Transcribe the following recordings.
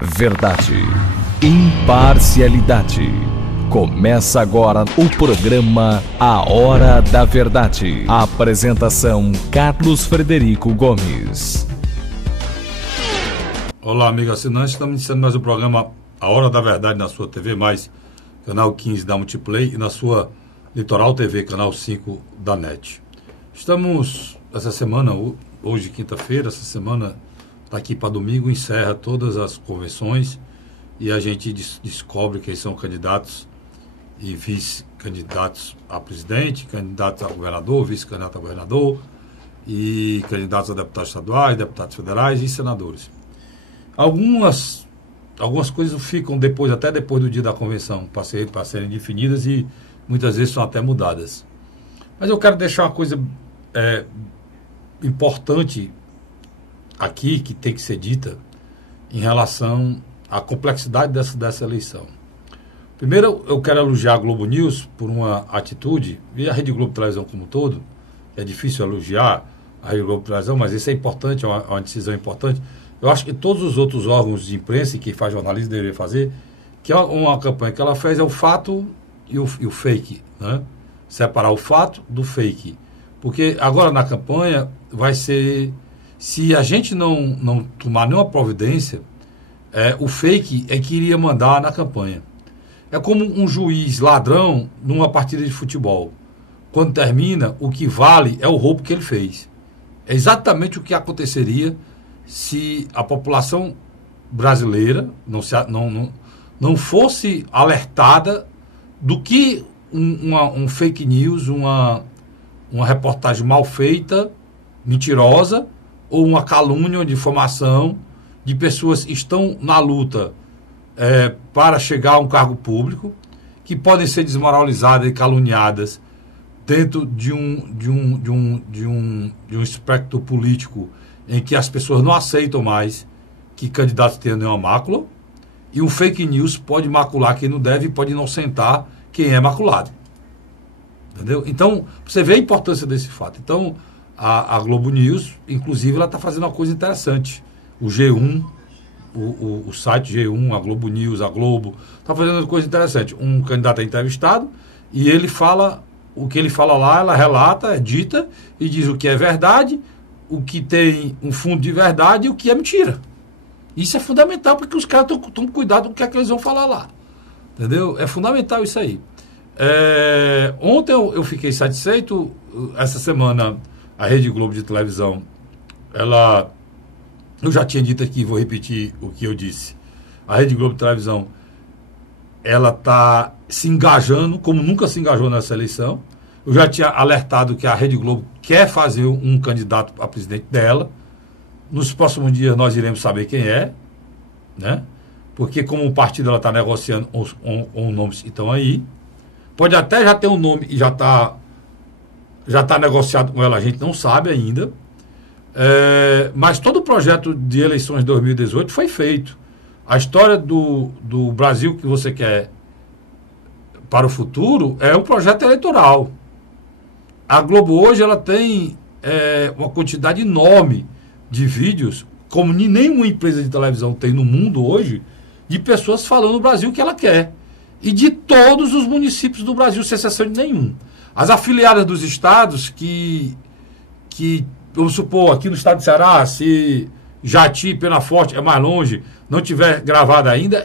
Verdade, imparcialidade. Começa agora o programa A Hora da Verdade. Apresentação: Carlos Frederico Gomes. Olá, amigo assinante, estamos iniciando mais um programa A Hora da Verdade na sua TV+, canal 15 da Multiplay, e na sua Litoral TV, canal 5 da NET. Estamos, essa semana, hoje quinta-feira, essa semana daqui para domingo, encerra todas as convenções e a gente descobre quem são candidatos e vice-candidatos a presidente, candidatos a governador, vice-candidato a governador e candidatos a deputados estaduais, deputados federais e senadores. Algumas coisas ficam até depois do dia da convenção para serem definidas e muitas vezes são até mudadas. Mas eu quero deixar uma coisa importante aqui, que tem que ser dita, em relação à complexidade dessa eleição. Primeiro, eu quero elogiar a Globo News por uma atitude, e a Rede Globo Televisão como um todo. É difícil elogiar a Rede Globo Televisão, mas isso é importante, é uma decisão importante. Eu acho que todos os outros órgãos de imprensa e que faz jornalismo deveriam fazer, que é uma campanha que ela fez, é o fato e o fake, né? Separar o fato do fake. Porque agora na campanha vai ser... Se a gente não tomar nenhuma providência, o fake é que iria mandar na campanha. É como um juiz ladrão numa partida de futebol. Quando termina, o que vale é o roubo que ele fez. É exatamente o que aconteceria se a população brasileira não fosse alertada do que um fake news, uma reportagem mal feita, mentirosa, ou uma calúnia, uma difamação de pessoas que estão na luta para chegar a um cargo público, que podem ser desmoralizadas e caluniadas dentro de um espectro político em que as pessoas não aceitam mais que candidatos tenham nenhuma mácula, e um fake news pode macular quem não deve e pode inocentar quem é maculado. Entendeu? Então, você vê a importância desse fato. Então, a Globo News, inclusive, ela está fazendo uma coisa interessante. O G1, o site G1, a Globo News, a Globo, está fazendo uma coisa interessante. Um candidato é entrevistado e ele fala, o que ele fala lá, ela relata, é dita e diz o que é verdade, o que tem um fundo de verdade e o que é mentira. Isso é fundamental, porque os caras estão com cuidado com o que é que eles vão falar lá. Entendeu? É fundamental isso aí. Ontem eu fiquei satisfeito. Essa semana a Rede Globo de televisão, eu já tinha dito aqui, vou repetir o que eu disse. A Rede Globo de televisão, ela está se engajando como nunca se engajou nessa eleição. Eu já tinha alertado que a Rede Globo quer fazer um candidato a presidente dela. Nos próximos dias nós iremos saber quem é, né? Porque como o partido ela está negociando os nomes que estão aí. Pode até já ter um nome e já está negociado com ela, a gente não sabe ainda. Mas todo o projeto de eleições de 2018 foi feito. A história do Brasil que você quer para o futuro é um projeto eleitoral. A Globo hoje ela tem uma quantidade enorme de vídeos, como nenhuma empresa de televisão tem no mundo hoje, de pessoas falando o Brasil que ela quer. E de todos os municípios do Brasil, sem exceção de nenhum. As afiliadas dos estados que vamos supor, aqui no estado de Ceará, se Jati, Penaforte é mais longe, não tiver gravado ainda,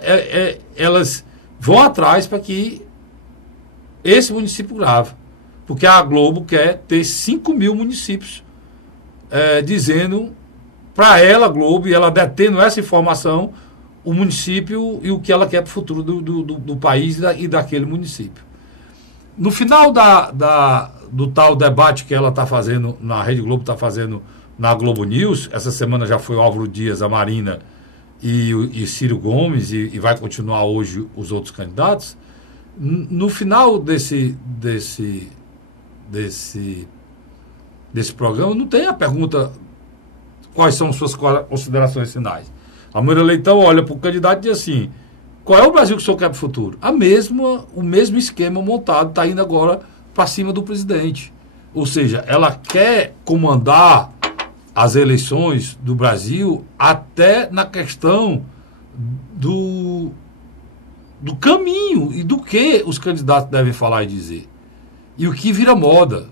elas vão atrás para que esse município grave. Porque a Globo quer ter 5 mil municípios dizendo para ela, Globo, e ela detendo essa informação, o município e o que ela quer para o futuro do país e daquele município. No final do tal debate que ela está fazendo, na Rede Globo está fazendo na Globo News, essa semana já foi o Álvaro Dias, a Marina e Ciro Gomes, e vai continuar hoje os outros candidatos. No final desse programa, não tem a pergunta quais são suas considerações finais. A Moira Leitão olha para o candidato e diz assim: qual é o Brasil que o senhor quer para o futuro? O mesmo esquema montado está indo agora para cima do presidente. Ou seja, ela quer comandar as eleições do Brasil até na questão do caminho e do que os candidatos devem falar e dizer. E o que vira moda.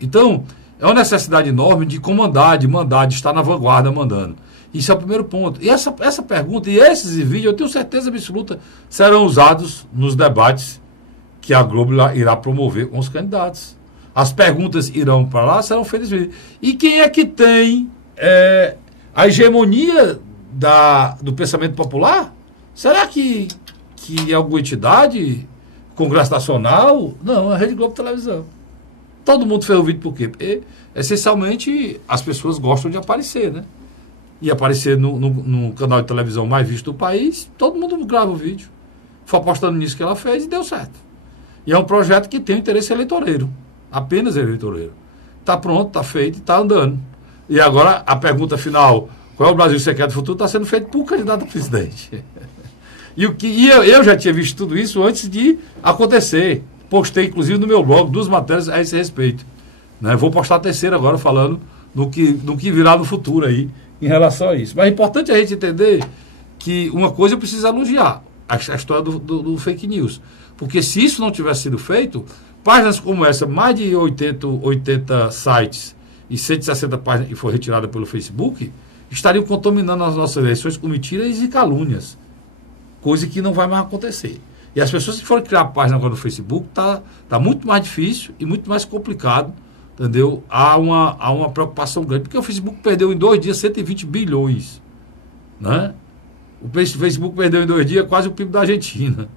Então, é uma necessidade enorme de comandar, de mandar, de estar na vanguarda mandando. Isso é o primeiro ponto. E essa pergunta e esses vídeos, eu tenho certeza absoluta, serão usados nos debates que a Globo irá promover com os candidatos. As perguntas irão para lá, serão feitas. E quem é que tem a hegemonia do pensamento popular? Será que é alguma entidade? Congresso Nacional? Não, é a Rede Globo Televisão. Todo mundo fez o vídeo por quê? Porque, essencialmente, as pessoas gostam de aparecer, né? E aparecer no canal de televisão mais visto do país, todo mundo grava o vídeo. Foi apostando nisso que ela fez e deu certo. E é um projeto que tem um interesse eleitoreiro. Apenas eleitoreiro. Está pronto, está feito, está andando. E agora, a pergunta final, qual é o Brasil que você quer do futuro, está sendo feito por candidato a presidente. E eu já tinha visto tudo isso antes de acontecer. Postei, inclusive, no meu blog, 2 matérias a esse respeito. Né? Vou postar a terceira agora, falando no que virá no futuro aí, em relação a isso. Mas é importante a gente entender que uma coisa eu preciso elogiar, a história do fake news. Porque se isso não tivesse sido feito, páginas como essa, mais de 80 sites e 160 páginas que foi retirada pelo Facebook, estariam contaminando as nossas eleições com mentiras e calúnias. Coisa que não vai mais acontecer. E as pessoas que forem criar página agora no Facebook, tá muito mais difícil e muito mais complicado, entendeu? Há uma preocupação grande, porque o Facebook perdeu em 2 dias 120 bilhões. Né? O Facebook perdeu em 2 dias quase o PIB da Argentina.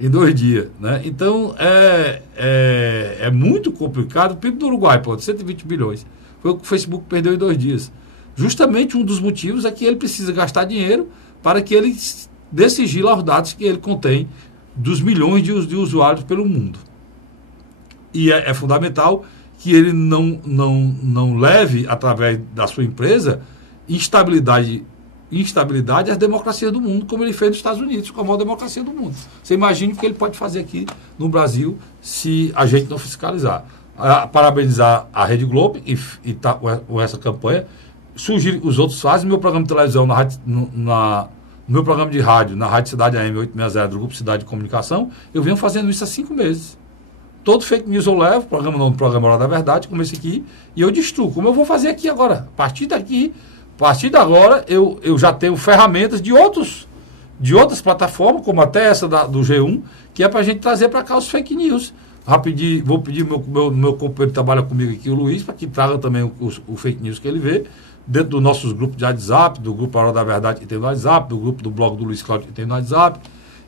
Em 2 dias. Né? Então, é muito complicado. O PIB do Uruguai, 120 bilhões. Foi o que o Facebook perdeu em 2 dias. Justamente um dos motivos é que ele precisa gastar dinheiro para que ele dê sigilo aos dados que ele contém dos milhões de usuários pelo mundo. E é fundamental que ele não leve, através da sua empresa, instabilidade às democracias do mundo, como ele fez nos Estados Unidos, com a maior democracia do mundo. Você imagine o que ele pode fazer aqui no Brasil se a gente não fiscalizar. Parabenizar a Rede Globo e tá com essa campanha. Surgir os outros fazem. Meu programa de televisão no meu programa de rádio, na Rádio Cidade AM 860 do Grupo Cidade de Comunicação, eu venho fazendo isso há 5 meses. Todo fake news eu levo, programa Hora da Verdade, como esse aqui, e eu destruo. Como eu vou fazer aqui agora? A partir de agora, eu já tenho ferramentas de outras plataformas, como até essa do G1, que é para a gente trazer para cá os fake news. Vou pedir meu companheiro que trabalha comigo aqui, o Luiz, para que traga também o fake news que ele vê, dentro dos nossos grupos de WhatsApp, do grupo Hora da Verdade que tem no WhatsApp, do grupo do blog do Luiz Cláudio que tem no WhatsApp,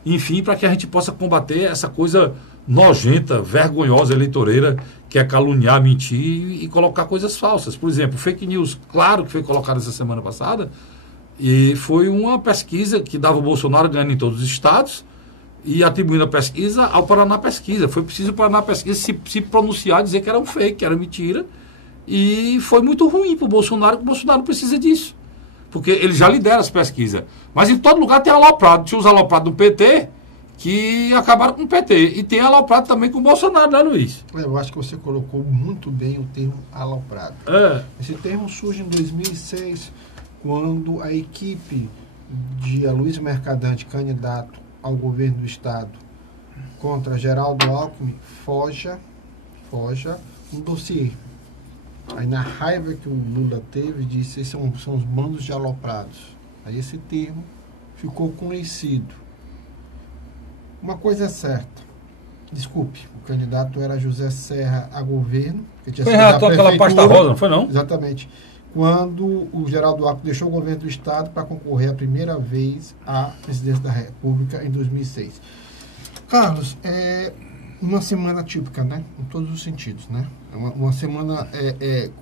enfim, para que a gente possa combater essa coisa nojenta, vergonhosa, eleitoreira, que é caluniar, mentir e colocar coisas falsas. Por exemplo, fake news, claro que foi colocado essa semana passada, e foi uma pesquisa que dava o Bolsonaro ganhando em todos os estados e atribuindo a pesquisa ao Paraná Pesquisa. Foi preciso o Paraná Pesquisa se pronunciar, dizer que era um fake, que era mentira. E foi muito ruim para o Bolsonaro, porque o Bolsonaro precisa disso. Porque ele já lidera as pesquisas. Mas em todo lugar tem aloprado. Tinha os aloprados do PT que acabaram com o PT. E tem aloprado também com o Bolsonaro, né, Luiz? Eu acho que você colocou muito bem o termo aloprado. Esse termo surge em 2006, quando a equipe de Aloysio Mercadante, candidato ao governo do Estado, contra Geraldo Alckmin, forja um dossiê. Aí, na raiva que o Lula teve, disse que são os bandos de aloprados. Aí esse termo ficou conhecido. Uma coisa é certa. Desculpe, o candidato era José Serra a governo. Foi relator aquela pasta rosa, não foi não? Exatamente. Quando o Geraldo Alckmin deixou o governo do Estado para concorrer a primeira vez à presidência da República em 2006. Carlos, uma semana típica, né? Em todos os sentidos, né? Uma semana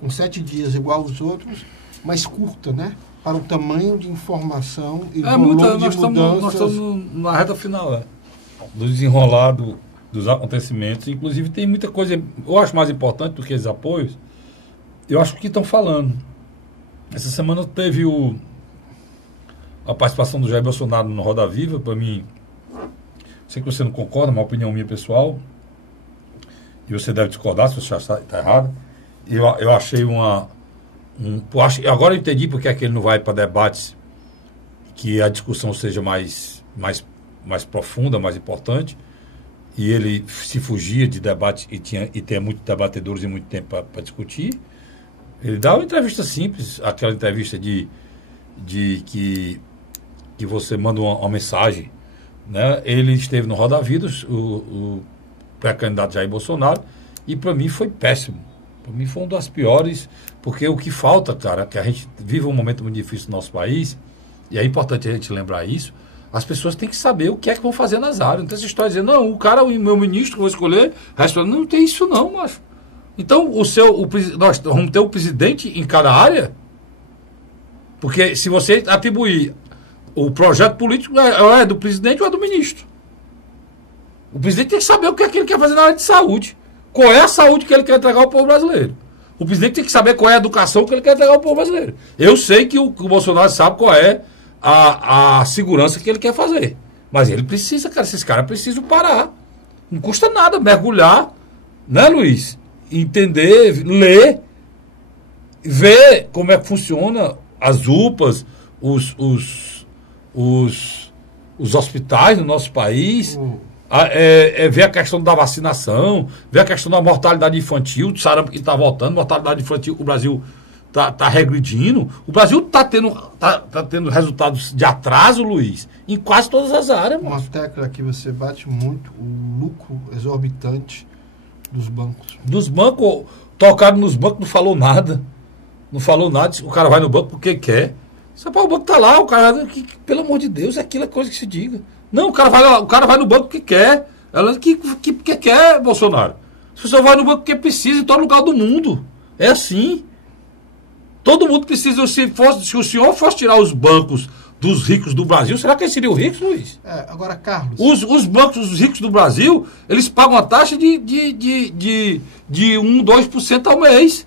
com 7 dias igual aos outros, mas curta, né? Para o tamanho de informação e volume de mudanças. Nós estamos na reta final, do desenrolar dos acontecimentos. Inclusive tem muita coisa, eu acho mais importante do que esses apoios, eu acho que estão falando. Essa semana teve a participação do Jair Bolsonaro no Roda Viva. Para mim, sei que você não concorda, é uma opinião minha pessoal, e você deve discordar se você achar que está errado. Eu achei agora eu entendi porque é que ele não vai para debates que a discussão seja mais profunda, mais importante, e ele se fugia de debate e tem muitos debatedores e muito tempo para discutir. Ele dá uma entrevista simples, aquela entrevista de que você manda uma mensagem, né? Ele esteve no Roda Vida, o pré-candidato Jair Bolsonaro, e para mim foi péssimo. Para mim foi uma das piores, porque o que falta, cara, que a gente vive um momento muito difícil no nosso país, e é importante a gente lembrar isso, as pessoas têm que saber o que é que vão fazer nas áreas. Não tem essa história de dizer, não, o cara, o meu ministro que eu vou escolher, não tem isso não, macho. Então, nós vamos ter o presidente em cada área, porque se você atribuir o projeto político, é do presidente ou é do ministro. O presidente tem que saber o que é que ele quer fazer na área de saúde. Qual é a saúde que ele quer entregar ao povo brasileiro. O presidente tem que saber qual é a educação que ele quer entregar ao povo brasileiro. Eu sei que o Bolsonaro sabe qual é a segurança que ele quer fazer. Mas ele precisa, cara, esses caras precisam parar. Não custa nada mergulhar, né, Luiz? Entender, ler, ver como é que funciona as UPAs, os hospitais no nosso país, ver a questão da vacinação, ver a questão da mortalidade infantil, do sarampo que está voltando, mortalidade infantil, o Brasil está regredindo. O Brasil está tendo resultados de atraso, Luiz, em quase todas as áreas. Uma tecla que você bate muito, o lucro exorbitante dos bancos. Dos bancos, tocaram nos bancos, não falou nada. Não falou nada, o cara vai no banco porque quer. Só para o banco tá lá, o cara, pelo amor de Deus, é aquela coisa que se diga. Não, o cara vai no banco porque quer. Ela que quer, Bolsonaro. As pessoas vão no banco porque precisa em todo lugar do mundo. É assim. Todo mundo precisa. Se o senhor fosse tirar os bancos dos ricos do Brasil, será que eles seriam ricos, Luiz? Agora, Carlos. Os bancos dos ricos do Brasil, eles pagam a taxa de 2% ao mês.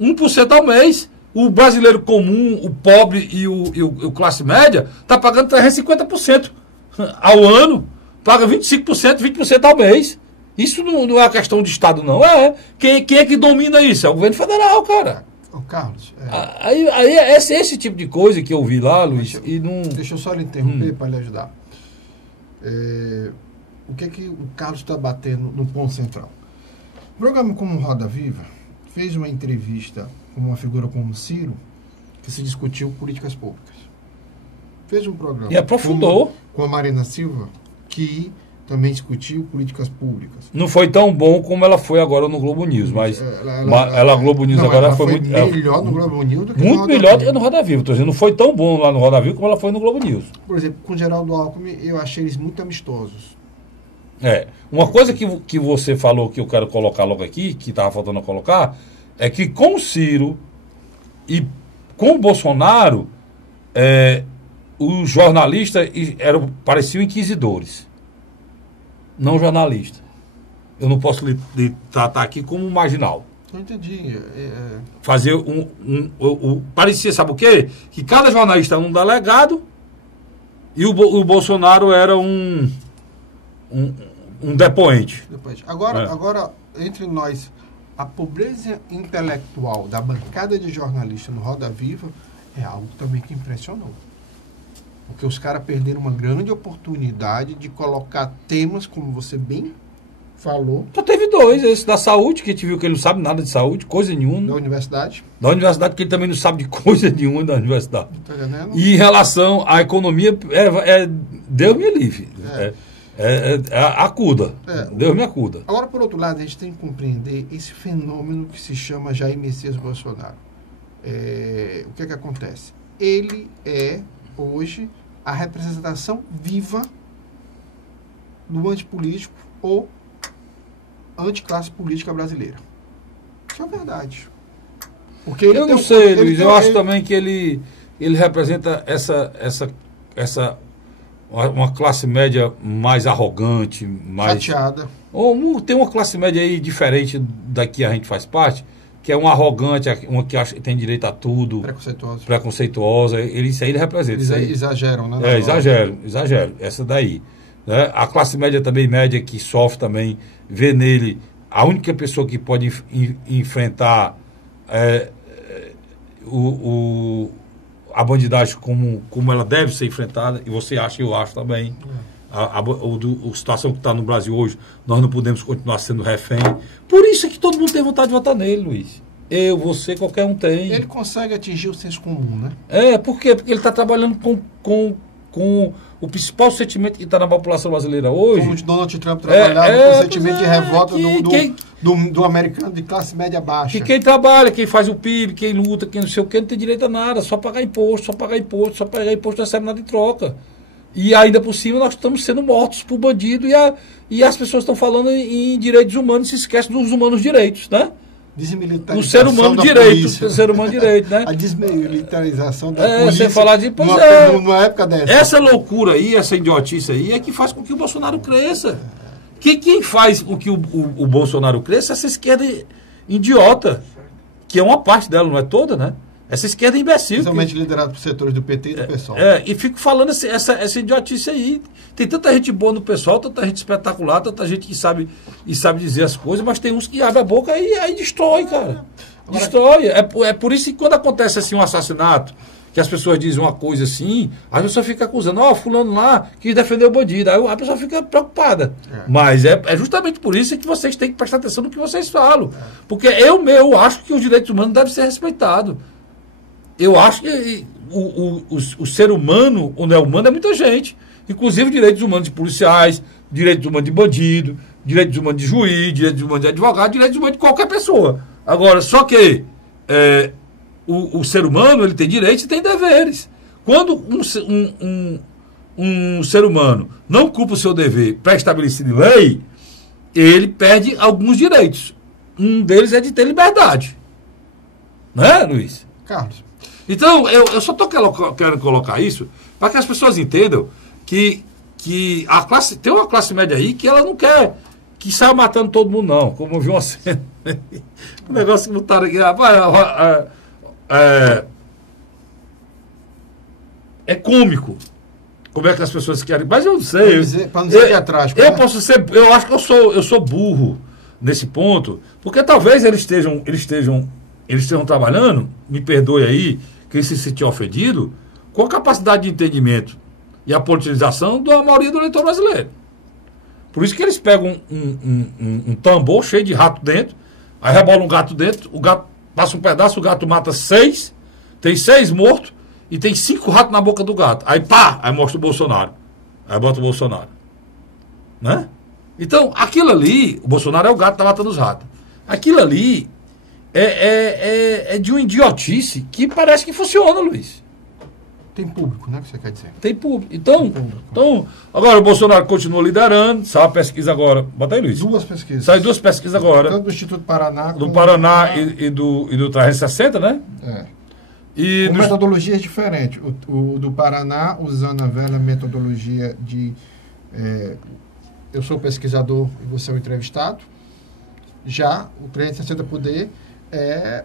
1% ao mês. O brasileiro comum, o pobre e o classe média, está pagando 350% ao ano. Paga 25%, 20% ao mês. Isso não é uma questão de Estado, não. Quem é que domina isso? É o governo federal, cara. Carlos. Aí é esse tipo de coisa que eu vi lá, Luiz. Deixa eu só lhe interromper para lhe ajudar. O que é que o Carlos está batendo no ponto central? O programa como Roda Viva fez uma entrevista com uma figura como Ciro, que se discutiu políticas públicas. Fez um programa. E aprofundou. Com a Marina Silva, que também discutiu políticas públicas. Não foi tão bom como ela foi agora no Globo News, mas ela Globo News agora foi muito melhor no Globo News do que muito melhor do que no Roda Viva. Estou dizendo, não foi tão bom lá no Roda Viva como ela foi no Globo News. Por exemplo, com o Geraldo Alckmin, eu achei eles muito amistosos. Uma coisa que você falou que eu quero colocar logo aqui, que estava faltando a colocar, é que com o Ciro e com o Bolsonaro, os jornalistas pareciam inquisidores. Não jornalista. Eu não posso lhe tratar aqui como um marginal. Eu entendi. Fazer parecia, sabe o quê? Que cada jornalista era um delegado e o Bolsonaro era um depoente. Agora, entre nós, a pobreza intelectual da bancada de jornalistas no Roda Viva é algo também que impressionou. Porque os caras perderam uma grande oportunidade de colocar temas, como você bem falou. Só teve dois, esse da saúde, que a gente viu que ele não sabe nada de saúde, coisa nenhuma. Da universidade. Da universidade, que ele também não sabe de coisa nenhuma da universidade. Tá entendendo? E em relação à economia, Deus me livre. Acuda. Deus me acuda. Agora, por outro lado, a gente tem que compreender esse fenômeno que se chama Jair Messias Bolsonaro. O que é que acontece? Ele é, hoje, a representação viva do antipolítico ou anticlasse política brasileira. Isso é verdade. Porque eu não sei, Luiz, eu acho também que ele representa uma classe média mais arrogante, mais chateada. Ou tem uma classe média aí diferente da que a gente faz parte, que é uma arrogante, uma que acha que tem direito a tudo. Preconceituosa. Isso aí ele representa. Eles exageram, né? Exagero. Essa daí. Né? A classe média também, média, que sofre também, vê nele a única pessoa que pode a bandidagem como ela deve ser enfrentada, e você acha, eu acho também. A situação que está no Brasil hoje, nós não podemos continuar sendo refém. Por isso é que todo mundo tem vontade de votar nele, Luiz. Eu, você, qualquer um tem. Ele consegue atingir o senso comum, né? Por quê? Porque ele está trabalhando com o principal sentimento que está na população brasileira hoje. Como o Donald Trump trabalhava com o sentimento de revolta do americano de classe média baixa. Que quem trabalha, quem faz o PIB, quem luta, quem não sei o quê, não tem direito a nada, só pagar imposto, não recebe nada em troca. E ainda por cima nós estamos sendo mortos por bandido e as pessoas estão falando em direitos humanos e se esquecem dos humanos direitos, né? Desmilitarização do ser humano da direito, polícia. do ser humano direito, né? A desmilitarização da polícia. Sem falar de... numa época dessa. Essa loucura aí, essa idiotice aí, é que faz com que o Bolsonaro cresça. Quem faz com que o Bolsonaro cresça é essa esquerda idiota, que é uma parte dela, não é toda, né? Essa esquerda imbecil. Principalmente liderado por setores do PT e do PSOL. E fico falando essa idiotice aí. Tem tanta gente boa no pessoal, tanta gente espetacular, tanta gente que sabe dizer as coisas, mas tem uns que abrem a boca e aí destrói, cara. Destrói. É por isso que quando acontece assim um assassinato, que as pessoas dizem uma coisa assim, a pessoa fica acusando, fulano lá quis defender o bandido. Aí a pessoa fica preocupada. Mas é justamente por isso que vocês têm que prestar atenção no que vocês falam. Porque eu acho que os direitos humanos devem ser respeitados. Eu acho que o ser humano, o não é humano, é muita gente. Inclusive direitos humanos de policiais, direitos humanos de bandido, direitos humanos de juiz, direitos humanos de advogado, direitos humanos de qualquer pessoa. Agora, só que o ser humano, ele tem direitos e tem deveres. Quando um ser humano não cumpre o seu dever pré-estabelecido em lei, ele perde alguns direitos. Um deles é de ter liberdade. Não é, Luiz? Carlos. Então, eu só estou querendo colocar isso para que as pessoas entendam que tem uma classe média aí que ela não quer que saia matando todo mundo, não. Como eu vi uma cena. O negócio que botaram aqui. É cômico. Como é que as pessoas querem. Mas eu não sei. Para não dizer que é trágico. Eu acho que eu sou burro nesse ponto. Porque talvez eles estejam trabalhando, me perdoe aí, quem se sentiu ofendido, com a capacidade de entendimento e a politização da maioria do eleitor brasileiro. Por isso que eles pegam um tambor cheio de rato dentro, aí rebola um gato dentro, o gato passa um pedaço, o gato mata 6, tem 6 mortos e tem 5 ratos na boca do gato. Aí pá, aí mostra o Bolsonaro. Aí bota o Bolsonaro. Né? Então, aquilo ali, o Bolsonaro é o gato que tá matando os ratos. Aquilo ali é de uma idiotice que parece que funciona, Luiz. Tem público, né? Que você quer dizer? Tem público. Então, agora o Bolsonaro continua liderando. Sai a pesquisa agora. Bota aí, Luiz. 2 pesquisas. Sai 2 pesquisas agora. Tanto do Instituto Paraná. Do Paraná e do 360, né? Com metodologias diferentes. O do Paraná, usando a velha metodologia de eu sou pesquisador e você é o entrevistado. Já o 360 Poder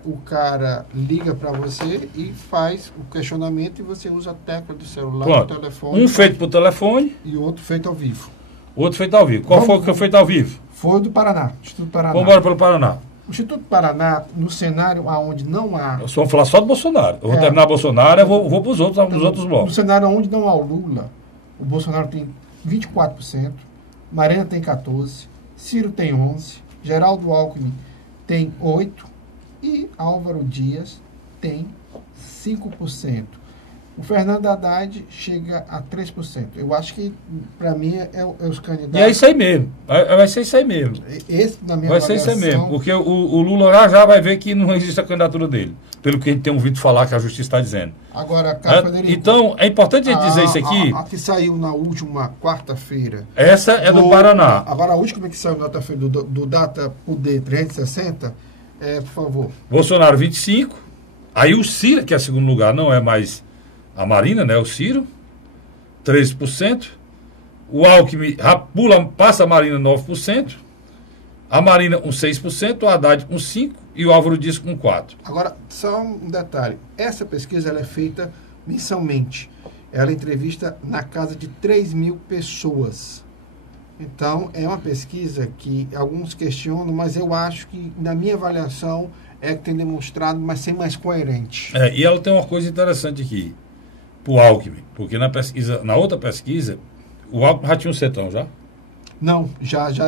o cara liga para você e faz o questionamento e você usa a tecla do celular, do telefone. Um feito por telefone e o outro feito ao vivo. O outro feito ao vivo. Qual foi o que foi feito ao vivo? Foi o do Paraná, Instituto Paraná. Vamos embora pelo Paraná. O Instituto Paraná, no cenário onde não há... Eu só vou falar só do Bolsonaro. Eu vou terminar Bolsonaro e vou para os outros blocos. No cenário onde não há o Lula, o Bolsonaro tem 24%, Marina tem 14%, Ciro tem 11%, Geraldo Alckmin tem 8% e Álvaro Dias tem 5%. O Fernando Haddad chega a 3%. Eu acho que, para mim, é os candidatos... E é isso aí mesmo. Vai ser isso aí mesmo. Esse, na minha vai ser isso aí mesmo. Porque o Lula já vai ver que não existe a candidatura dele. Pelo que a gente tem ouvido falar que a justiça está dizendo. Agora, Carlos Frederico... Então, é importante a gente dizer isso aqui... A que saiu na última quarta-feira... Essa é do Paraná. Agora, a última que saiu na quarta-feira do Data Poder 360, por favor. Bolsonaro, 25%. Aí o Ciro, que é o segundo lugar, não é mais... A Marina, né? O Ciro, 13%. O Alckmin passa a Marina 9%. A Marina com 6%. O Haddad com 5%. E o Álvaro Dias com 4%. Agora, só um detalhe. Essa pesquisa ela é feita mensalmente. Ela entrevista na casa de 3.000 pessoas. Então, é uma pesquisa que alguns questionam, mas eu acho que, na minha avaliação, é que tem demonstrado, mas ser mais coerente. E ela tem uma coisa interessante aqui. pro Alckmin, porque na outra pesquisa, o Alckmin já tinha um Centrão já? Não,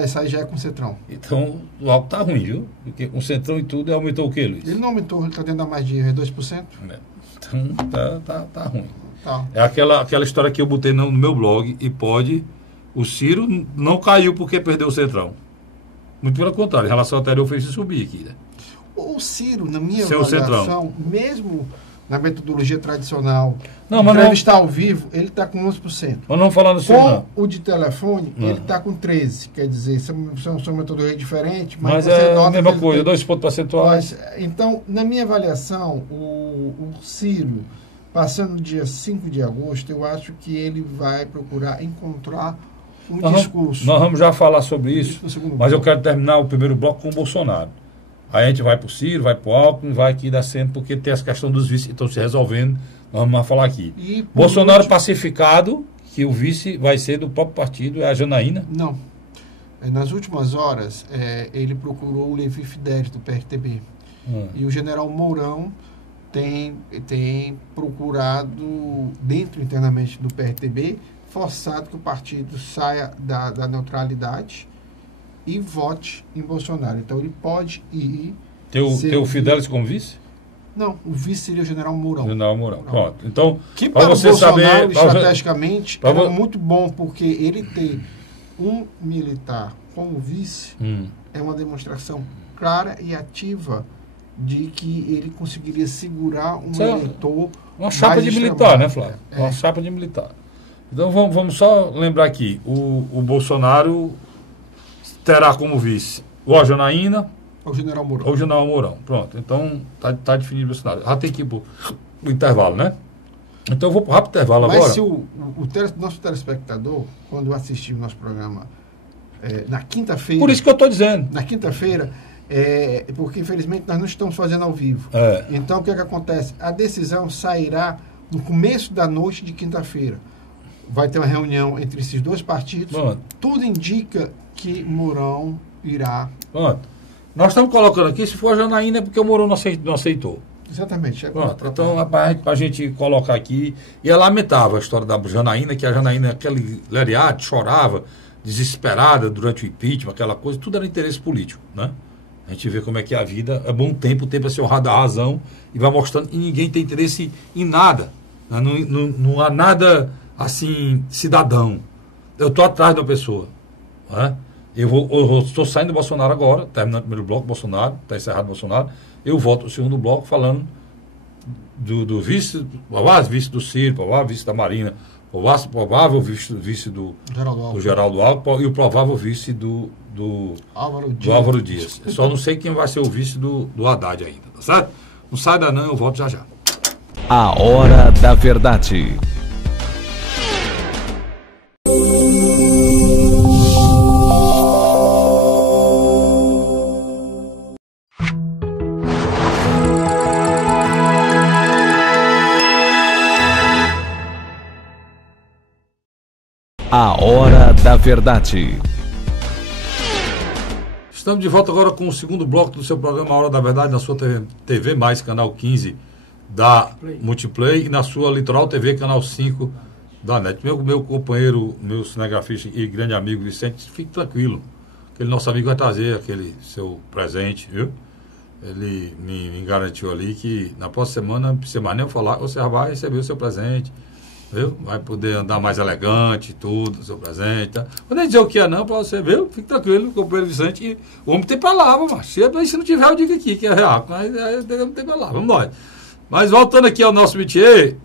essa aí já é com Centrão. Então, o Alckmin tá ruim, viu? Porque um Centrão e tudo, aumentou o quê, Luiz? Ele não aumentou, ele está tendo a mais de 2%. Então, tá ruim. Tá. É aquela história que eu botei no meu blog, e o Ciro não caiu porque perdeu o Centrão. Muito pelo contrário, em relação ao anterior, fez subir aqui, né? O Ciro, na minha avaliação, mesmo na metodologia tradicional, entrevista ao vivo, ele está com 11%. Mas não falando assim, não. O de telefone, ele está com 13%. Quer dizer, são metodologias diferentes, mas é a mesma coisa, 2 pontos percentuais. Então, na minha avaliação, o Ciro, passando no dia 5 de agosto, eu acho que ele vai procurar encontrar discurso. Nós vamos já falar sobre isso, mas eu quero terminar o primeiro bloco com o Bolsonaro. Aí a gente vai para o Ciro, vai para o Alckmin, vai aqui dar sempre, porque tem essa questão dos vices que estão se resolvendo. Nós vamos falar aqui. Bolsonaro pacificado, que o vice vai ser do próprio partido, é a Janaína? Não. Nas últimas horas, ele procurou o Levi Fidelis, do PRTB. E o general Mourão tem procurado, dentro internamente do PRTB, forçado que o partido saia da neutralidade e vote em Bolsonaro. Então ele pode ir... Ter o Fidelis como vice? Não, o vice seria o general Mourão. General Mourão, pronto. Então, que para você Bolsonaro, estrategicamente, era muito bom, porque ele ter um militar como vice é uma demonstração clara e ativa de que ele conseguiria segurar um eleitor... Uma chapa de militar, né, Flávio? Uma chapa de militar. Então vamos só lembrar aqui, o Bolsonaro terá como vice ou a Janaína ou o general Mourão. Ou o general Mourão. Pronto, então tá definido o cenário. Já tem que ir pro intervalo, né? Então eu vou pro rápido intervalo agora. Mas se o nosso telespectador, quando assistir o nosso programa na quinta-feira... Por isso que eu estou dizendo. Na quinta-feira, porque infelizmente nós não estamos fazendo ao vivo. Então o que acontece? A decisão sairá no começo da noite de quinta-feira. Vai ter uma reunião entre esses dois partidos. Pronto. Tudo indica que Mourão irá... Pronto. Nós estamos colocando aqui, se for a Janaína, é porque o Mourão não aceitou. Exatamente. Pronto. Então, para a gente colocar aqui... E é lamentável a história da Janaína, que a Janaína, aquele leriado, chorava, desesperada durante o impeachment, aquela coisa, tudo era interesse político, né? A gente vê como é que é a vida, é bom tempo, o tempo é ser honrado a razão, e vai mostrando, e ninguém tem interesse em nada. Né? Não há nada... assim, cidadão. Eu estou atrás da pessoa. Né? Eu estou saindo do Bolsonaro agora, terminando o primeiro bloco, Bolsonaro, está encerrado o Bolsonaro. Eu volto o segundo bloco falando do vice, provável vice do Ciro, provável vice da Marina, provável vice do Geraldo Alckmin e o provável vice do Álvaro Dias. Eu só não sei quem vai ser o vice do Haddad ainda, tá certo? Não sai daí não, eu volto já já. A Hora da Verdade. A Hora da Verdade. Estamos de volta agora com o segundo bloco do seu programa A Hora da Verdade, na sua TV Mais, canal 15 da Multiplay, e na sua Litoral TV, canal 5 da NET. Meu companheiro, meu cinegrafista e grande amigo Vicente, fique tranquilo, aquele nosso amigo vai trazer aquele seu presente, viu? Ele me garantiu ali que na próxima semana, não precisa mais nem falar, você já vai receber o seu presente. Viu? Vai poder andar mais elegante, tudo, seu presente. Tá? Vou nem dizer o que é não, para você ver, fique tranquilo, companheiro Vicente, e o homem tem palavra, mas se não tiver, eu digo aqui que é real, mas não tem palavra, vamos nós. Mas voltando aqui ao nosso métier,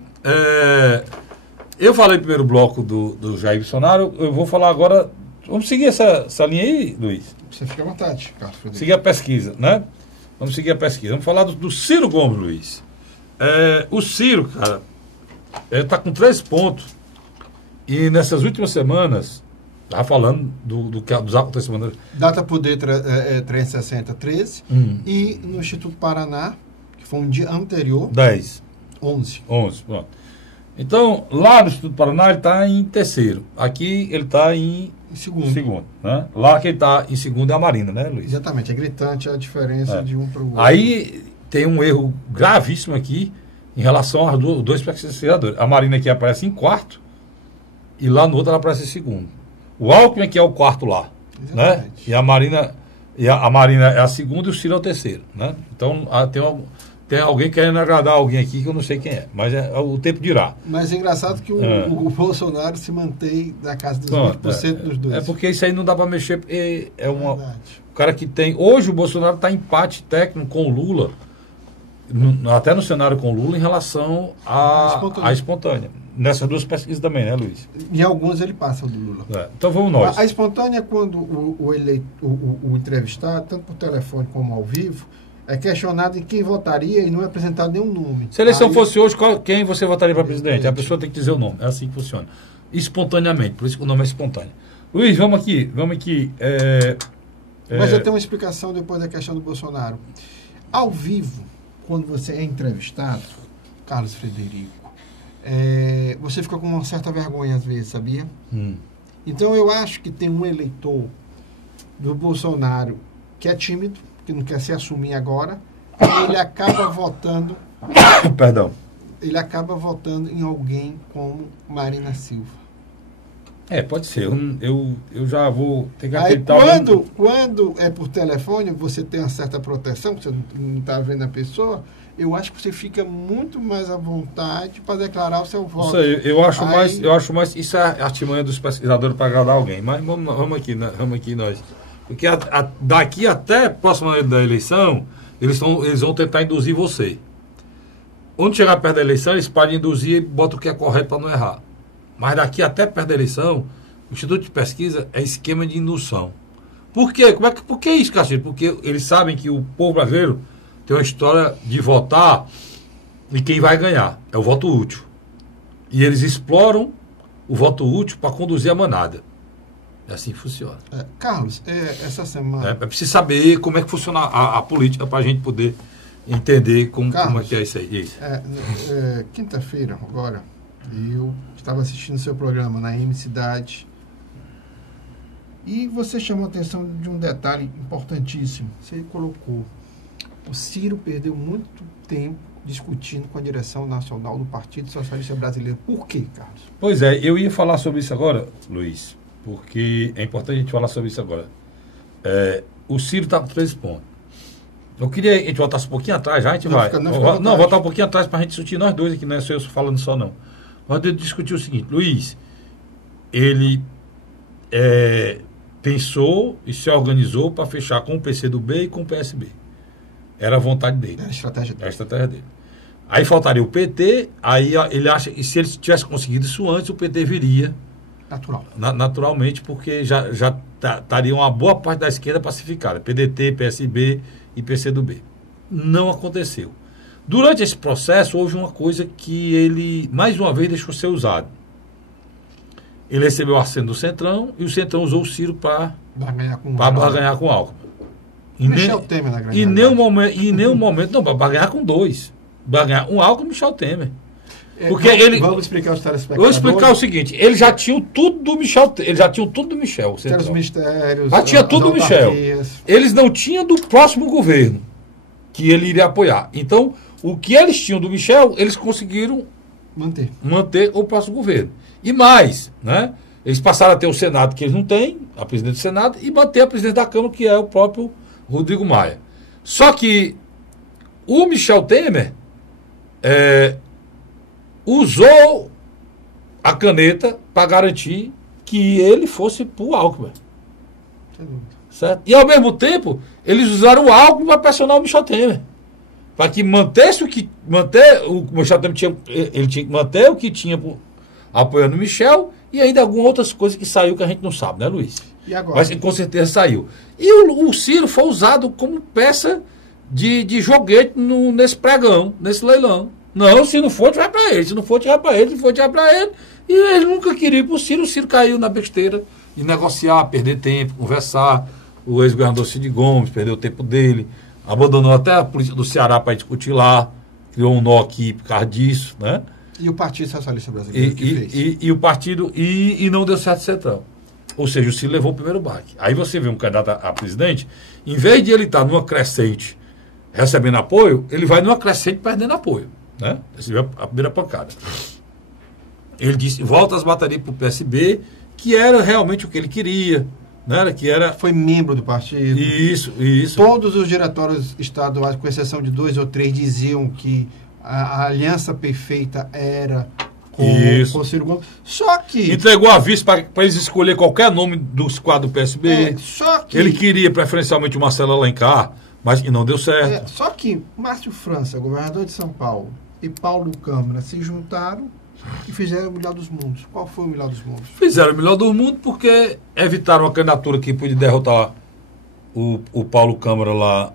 eu falei no primeiro bloco do Jair Bolsonaro, eu vou falar agora, vamos seguir essa linha aí, Luiz? Você fica à vontade, Carlos Frederico. Seguir a pesquisa, né? Vamos seguir a pesquisa. Vamos falar do Ciro Gomes, Luiz. O Ciro, cara, está com 3 pontos. E nessas últimas semanas, estava falando dos acontecimentos. Data Poder 360, 13. E no Instituto Paraná, que foi um dia anterior. 10. 11. 11, pronto. Então, lá no Instituto Paraná, ele está em terceiro. Aqui, ele está em segundo. Né? Lá que ele está em segundo é a Marina, né, Luiz? Exatamente. É gritante a diferença de um para o outro. Aí tem um erro gravíssimo aqui, em relação aos dois pesquisadores. A Marina aqui aparece em quarto e lá no outro ela aparece em segundo. O Alckmin aqui é o quarto lá, né? E a Marina é a segunda e o Ciro é o terceiro, né? Então tem alguém querendo agradar alguém aqui que eu não sei quem é, mas o tempo dirá. Mas é engraçado que o Bolsonaro se mantém na casa dos 20% dos dois. É porque isso aí não dá para mexer, porque o cara que tem... Hoje o Bolsonaro está em empate técnico com o Lula, até no cenário com o Lula, em relação à espontânea. Nessas duas pesquisas também, né, Luiz? Em algumas ele passa do Lula. Então vamos nós. A espontânea é quando o entrevistado, tanto por telefone como ao vivo, é questionado em quem votaria e não é apresentado nenhum nome. Se a eleição fosse hoje, quem você votaria para presidente? A pessoa tem que dizer o nome. É assim que funciona. Espontaneamente. Por isso que o nome é espontâneo. Luiz, vamos aqui. Mas eu tenho uma explicação depois da questão do Bolsonaro. Ao vivo, quando você é entrevistado, Carlos Frederico, você fica com uma certa vergonha às vezes, sabia? Então eu acho que tem um eleitor do Bolsonaro que é tímido, que não quer se assumir agora, e ele acaba votando. Perdão. Ele acaba votando em alguém como Marina Silva. Pode ser. Eu já vou ter que acreditar. Quando é por telefone, você tem uma certa proteção, você não está vendo a pessoa, eu acho que você fica muito mais à vontade para declarar o seu voto. Isso aí, eu acho mais. Isso é a artimanha dos pesquisadores para agradar alguém. Mas vamos aqui nós. Porque daqui até a próxima da eleição, eles vão tentar induzir você. Onde chegar perto da eleição, eles podem induzir e botam o que é correto para não errar. Mas daqui até perto da eleição, o Instituto de Pesquisa é esquema de indução. Por quê? Por que isso, Castilho? Porque eles sabem que o povo brasileiro tem uma história de votar e quem vai ganhar é o voto útil. E eles exploram o voto útil para conduzir a manada. É assim que funciona. Carlos, essa semana... É preciso saber como é que funciona a política para a gente poder entender como é que é isso aí. Quinta-feira, agora, eu estava assistindo seu programa na M Cidade e você chamou a atenção de um detalhe importantíssimo. Você colocou: o Ciro perdeu muito tempo discutindo com a direção nacional do Partido Socialista Brasileiro. Por quê, Carlos? Pois é, eu ia falar sobre isso agora, Luiz, porque é importante a gente falar sobre isso agora. O Ciro está com 13 pontos. Eu queria que a gente voltasse um pouquinho atrás, já a gente vai. Voltar um pouquinho atrás para a gente discutir nós dois aqui, não é só eu falando só não. Mas eu discutir o seguinte: Luiz, ele pensou e se organizou para fechar com o PCdoB e com o PSB. Era a vontade dele. Era a estratégia dele. Aí faltaria o PT, aí ele acha que se ele tivesse conseguido isso antes, o PT viria naturalmente, porque já estaria uma boa parte da esquerda pacificada. PDT, PSB e PCdoB. Não aconteceu. Durante esse processo, houve uma coisa que ele, mais uma vez, deixou ser usado. Ele recebeu o assento do Centrão e o Centrão usou o Ciro para barganhar com o Alckmin. Michel Temer na grande em nenhum momento, não, para barganhar com dois. Barganhar um Alckmin e Michel Temer. Porque vamos explicar os telespectadores. Vou explicar o seguinte: eles já tinham tudo do Michel. Eles já tinham tudo do Michel. Tinha os mistérios. Já tinha tudo do Michel. Eles não tinham do próximo governo que ele iria apoiar. Então, o que eles tinham do Michel, eles conseguiram manter o próximo governo. E mais, né? Eles passaram a ter o Senado, que eles não têm, a presidente do Senado, e manter a presidente da Câmara, que é o próprio Rodrigo Maia. Só que o Michel Temer usou a caneta para garantir que ele fosse para o Alckmin. Certo? E ao mesmo tempo, eles usaram o Alckmin para pressionar o Michel Temer. Para que mantesse o Michel Temer tinha que manter o que tinha apoiando o Michel e ainda algumas outras coisas que saiu que a gente não sabe, né, Luiz? E agora? Mas com certeza saiu. E o Ciro foi usado como peça de joguete nesse pregão, nesse leilão. Não, se não for, tirar para ele. Se não for, tirar para ele. Se for, tirar para ele. E ele nunca queria ir para o Ciro. O Ciro caiu na besteira de negociar, perder tempo, conversar. O ex-governador Cid Gomes perdeu o tempo dele. Abandonou até a polícia do Ceará para discutir lá. Criou um nó aqui por causa disso, né? E o Partido Socialista Brasileiro que fez? E o partido... E não deu certo Centrão. Ou seja, o Ciro levou o primeiro baque. Aí você vê um candidato a presidente, em vez de ele estar numa crescente recebendo apoio, ele vai numa crescente perdendo apoio. né? Essa foi a primeira pancada. Ele disse, volta as baterias para o PSB, que era realmente o que ele queria, né? Que era... Foi membro do partido. Isso. Todos os diretórios estaduais, com exceção de 2 ou 3, diziam que a aliança perfeita era com o Ciro Gomes. Só que... Entregou a vice para eles escolher qualquer nome dos quadros do PSB. Só que... Ele queria preferencialmente o Marcelo Alencar, mas não deu certo. Só que Márcio França, governador de São Paulo, e Paulo Câmara se juntaram e fizeram o melhor dos mundos. Qual foi o melhor dos mundos? Fizeram o melhor do mundo porque evitaram a candidatura que podia derrotar o Paulo Câmara lá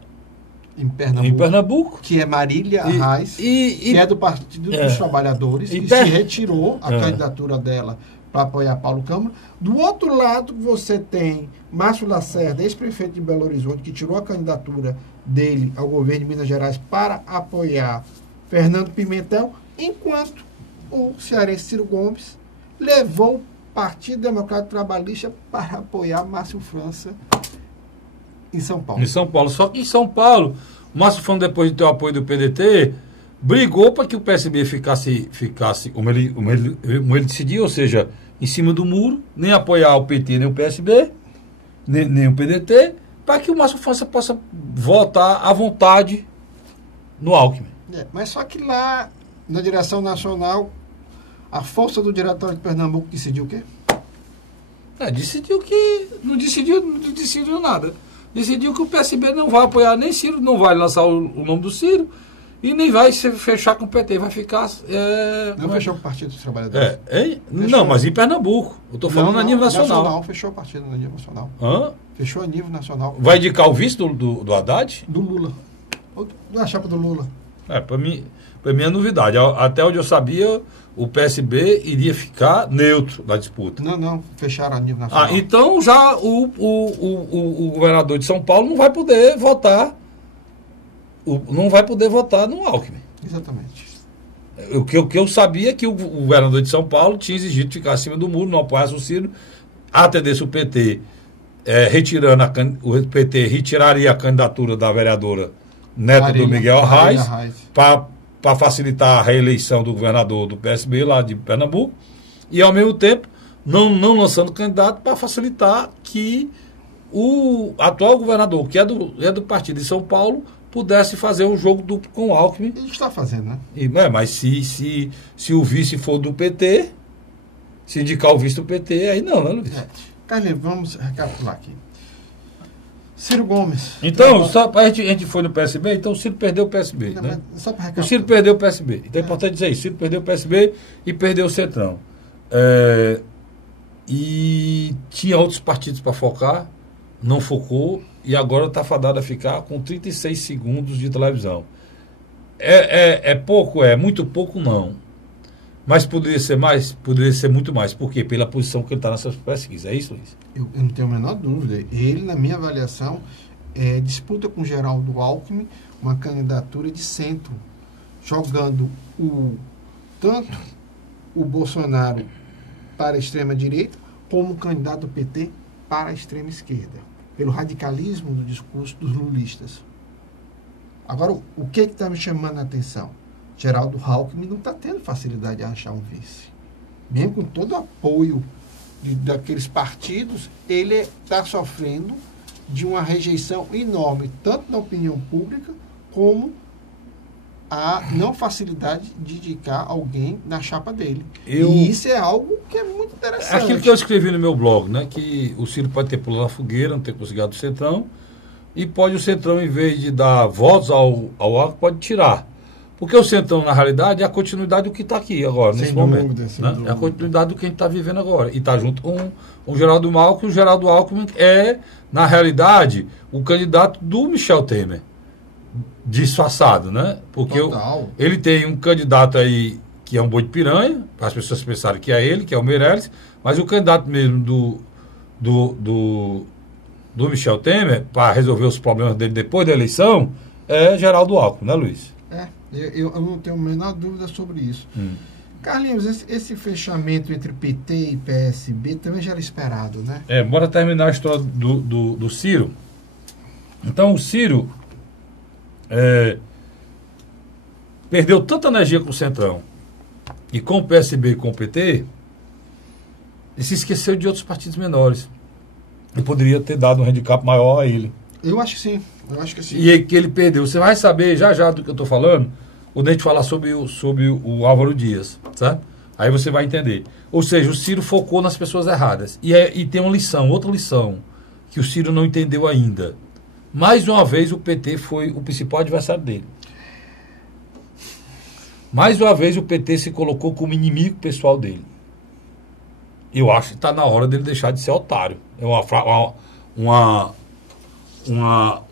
em Pernambuco, que é Marília Reis, que é do Partido dos Trabalhadores, que se retirou a candidatura dela para apoiar Paulo Câmara. Do outro lado, você tem Márcio Lacerda, ex-prefeito de Belo Horizonte, que tirou a candidatura dele ao governo de Minas Gerais para apoiar Fernando Pimentel, enquanto o cearense Ciro Gomes levou o Partido Democrático Trabalhista para apoiar Márcio França em São Paulo. Em São Paulo. Só que em São Paulo, o Márcio França, depois de ter o apoio do PDT, brigou para que o PSB ficasse como ele decidiu, ou seja, em cima do muro, nem apoiar o PT, nem o PSB, nem o PDT, para que o Márcio França possa votar à vontade no Alckmin. Mas só que lá, na direção nacional, a força do Diretório de Pernambuco decidiu o quê? Decidiu que... Não decidiu nada. Decidiu que o PSB não vai apoiar nem Ciro, não vai lançar o nome do Ciro e nem vai se fechar com o PT, vai ficar... não fechou com o Partido dos Trabalhadores? Não, mas em Pernambuco. Eu estou falando a nível nacional. Fechou o partido a nível nacional. Hã? Fechou a nível nacional. Vai indicar o vice do Haddad? Do Lula. Da chapa do Lula. Para mim é novidade. Até onde eu sabia, o PSB iria ficar neutro na disputa. Não, fecharam a nível nacional. Então já o governador de São Paulo não vai poder votar no Alckmin. Exatamente. O que eu sabia é que o governador de São Paulo tinha exigido ficar acima do muro, não apoiasse o Ciro, atendesse o PT, o PT retiraria a candidatura da vereadora neta do Miguel Arraes, para facilitar a reeleição do governador do PSB lá de Pernambuco, e ao mesmo tempo não lançando candidato para facilitar que o atual governador, que é do partido de São Paulo, pudesse fazer um jogo com o Alckmin. A gente está fazendo, né? Mas se o vice for do PT, se indicar o vice do PT, aí não, né, Luiz? Carlinhos, vamos recapitular aqui. Ciro Gomes. Então, a gente foi no PSB, então o Ciro perdeu o PSB. Não, né? Só para o Ciro perdeu o PSB. Então é importante dizer isso. Ciro perdeu o PSB e perdeu o Centrão. E tinha outros partidos para focar, não focou, e agora está fadado a ficar com 36 segundos de televisão. É pouco? Muito pouco, não. Mas poderia ser mais? Poderia ser muito mais. Por quê? Pela posição que ele está nessas pesquisas. É isso, Luiz? Eu não tenho a menor dúvida. Ele, na minha avaliação, disputa com Geraldo Alckmin uma candidatura de centro, jogando tanto o Bolsonaro para a extrema-direita, como o candidato do PT para a extrema-esquerda, pelo radicalismo do discurso dos lulistas. Agora, o que está me chamando a atenção? Geraldo Alckmin não está tendo facilidade de achar um vice. Mesmo com todo o apoio daqueles partidos, ele está sofrendo de uma rejeição enorme, tanto na opinião pública, como a não facilidade de indicar alguém na chapa dele. E isso é algo que é muito interessante. Aquilo que eu escrevi no meu blog, né, que o Ciro pode ter pulado na fogueira, não ter conseguido o Centrão, e pode o Centrão, em vez de dar votos ao Alckmin, pode tirar. Porque o Centrão, na realidade, é a continuidade do que está aqui agora, nesse momento. Né? É a continuidade do que a gente está vivendo agora. E está junto com o Geraldo Alckmin. O Geraldo Alckmin é, na realidade, o candidato do Michel Temer. Disfarçado, né? Porque ele tem um candidato aí que é um boi de piranha, para as pessoas pensarem que é ele, que é o Meirelles, mas o candidato mesmo do Michel Temer, para resolver os problemas dele depois da eleição, é Geraldo Alckmin, né, Luiz? Eu não tenho a menor dúvida sobre isso. Carlinhos, esse fechamento entre PT e PSB também já era esperado, né? Bora terminar a história do Ciro. Então, o Ciro perdeu tanta energia com o Centrão e com o PSB e com o PT, ele se esqueceu de outros partidos menores. E poderia ter dado um handicap maior a ele. Eu acho que sim. Eu acho que sim. E que ele perdeu. Você vai saber já do que eu estou falando quando a gente falar sobre o Álvaro Dias, certo? Aí você vai entender. Ou seja, o Ciro focou nas pessoas erradas. E tem uma lição, outra lição, que o Ciro não entendeu ainda. Mais uma vez o PT foi o principal adversário dele. Mais uma vez o PT se colocou como inimigo pessoal dele. Eu acho que está na hora dele deixar de ser otário. É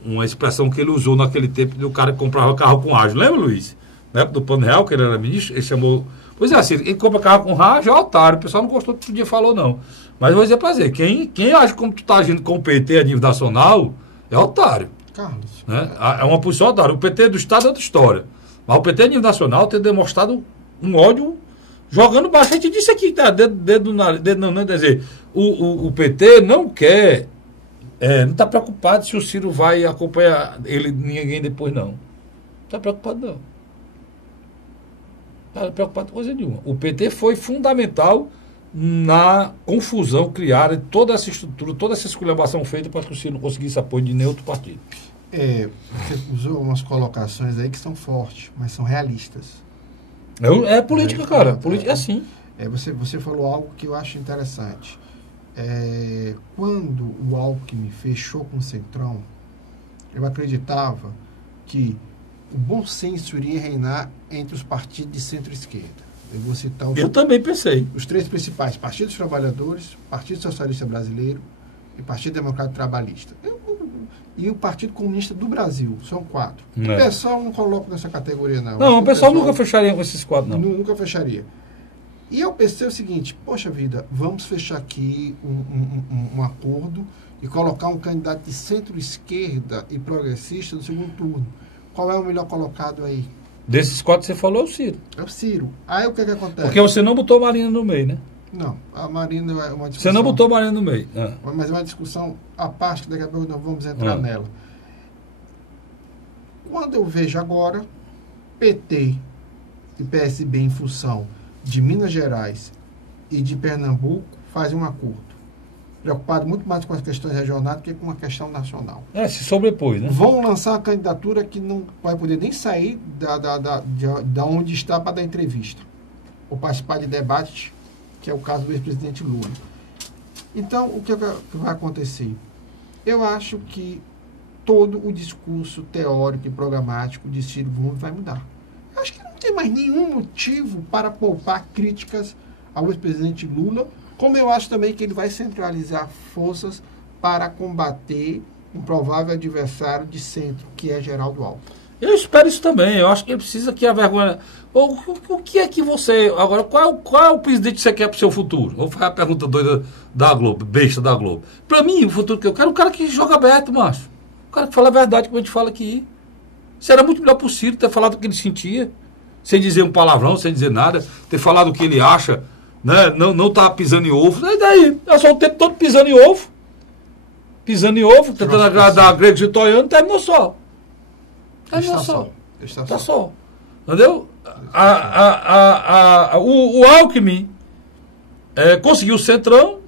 uma expressão que ele usou naquele tempo do cara que comprava carro com rádio. Lembra, Luiz? Na época do Plano Real, que ele era ministro, ele chamou... Pois é, assim, ele compra carro com rádio é otário. O pessoal não gostou do que o dia falou, não. Mas eu vou dizer pra você, quem acha que como tu está agindo com o PT a nível nacional, é otário. Carlos. Né? É uma posição otária. O PT do Estado é outra história. Mas o PT a nível nacional tem demonstrado um ódio jogando baixo. A gente disse aqui, tá? Dedo não, quer dizer, o PT não quer, não está preocupado se o Ciro vai acompanhar ele, ninguém depois, não. Não está preocupado, não. Não está preocupado com coisa nenhuma. O PT foi fundamental na confusão criada, toda essa estrutura, toda essa esculhambação feita para que o Ciro não conseguisse apoio de nenhum outro partido. Você usou umas colocações aí que são fortes, mas são realistas. É política, cara. Política é assim. Você falou algo que eu acho interessante. Quando o Alckmin fechou com o Centrão, eu acreditava que o bom senso iria reinar entre os partidos de centro-esquerda. Eu vou citar eu também pensei. Os três principais: Partido dos Trabalhadores, Partido Socialista Brasileiro e Partido Democrático Trabalhista. E o Partido Comunista do Brasil. São 4. O pessoal não coloca nessa categoria, não. Não, o pessoal nunca fecharia com esses 4, não. Nunca fecharia. E eu pensei o seguinte: poxa vida, vamos fechar aqui um acordo e colocar um candidato de centro-esquerda e progressista no segundo turno. Qual é o melhor colocado aí? Desses 4 que você falou é o Ciro. É o Ciro. Aí o que acontece? Porque você não botou Marina no meio, né? Não, a Marina é uma discussão... Você não botou Marina no meio. Mas é uma discussão à parte, que daqui a pouco nós vamos entrar nela. Quando eu vejo agora PT e PSB em função de Minas Gerais e de Pernambuco fazem um acordo. Preocupado muito mais com as questões regionais do que com a questão nacional. Se sobrepôs, né? Vão lançar uma candidatura que não vai poder nem sair da onde está para dar entrevista. Ou participar de debate, que é o caso do ex-presidente Lula. Então, o que vai acontecer? Eu acho que todo o discurso teórico e programático de Ciro Gomes vai mudar. Eu acho que não tem mais nenhum motivo para poupar críticas ao ex-presidente Lula, como eu acho também que ele vai centralizar forças para combater um provável adversário de centro, que é Geraldo Alckmin. Eu espero isso também. Eu acho que ele precisa que a vergonha... O que é que você... Agora, qual é o presidente que você quer para o seu futuro? Vou fazer a pergunta doida da Globo, besta da Globo. Para mim, o futuro que eu quero é um cara que joga aberto, macho. Um cara que fala a verdade, como a gente fala aqui. Será muito melhor possível ter falado o que ele sentia, sem dizer um palavrão, sem dizer nada, ter falado o que ele acha, né? Não tá pisando em ovo. E daí? É só o tempo todo pisando em ovo. Pisando em ovo, tentando agradar gregos e troianos, terminou só. Está só. Entendeu? O Alckmin conseguiu o Centrão.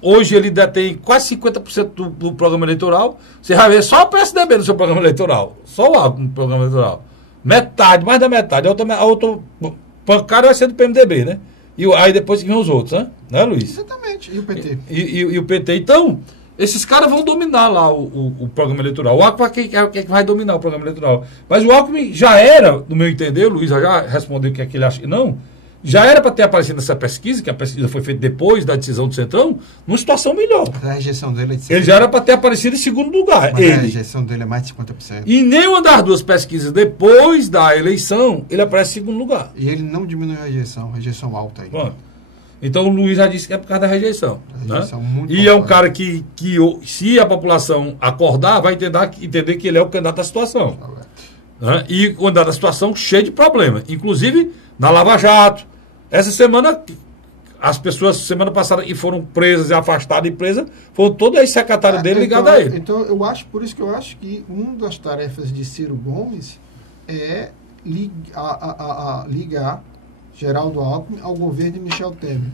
Hoje ele detém quase 50% do programa eleitoral. Você vai ver só o PSDB no seu programa eleitoral. Só o Alckmin no programa eleitoral. Metade, mais da metade. A outra pancada vai ser do PMDB, né? E aí depois que vem os outros, né, Luiz? Exatamente. E o PT? E o PT. Então, esses caras vão dominar lá o programa eleitoral. O Alckmin é quem vai dominar o programa eleitoral. Mas o Alckmin já era, no meu entender, o Luiz já respondeu o que é que ele acha que não, já era para ter aparecido nessa pesquisa, que a pesquisa foi feita depois da decisão do Centrão, numa situação melhor. A rejeição dele é de 50%. Ele já era para ter aparecido em segundo lugar. Mas a rejeição dele é mais de 50%. E nenhuma das duas pesquisas depois da eleição, ele aparece em segundo lugar. E ele não diminuiu a rejeição alta aí. Bom, então o Luiz já disse que é por causa da rejeição. Rejeição, né? muito E é um cara que se a população acordar, vai entender que ele é o candidato da situação. Né? E o candidato da situação cheio de problema. Inclusive na Lava Jato. Essa semana, as pessoas, semana passada, e foram presas e afastadas de presa, foram todas as secretárias dele ligadas a ele. Então, por isso que eu acho que uma das tarefas de Ciro Gomes é ligar Geraldo Alckmin ao governo de Michel Temer.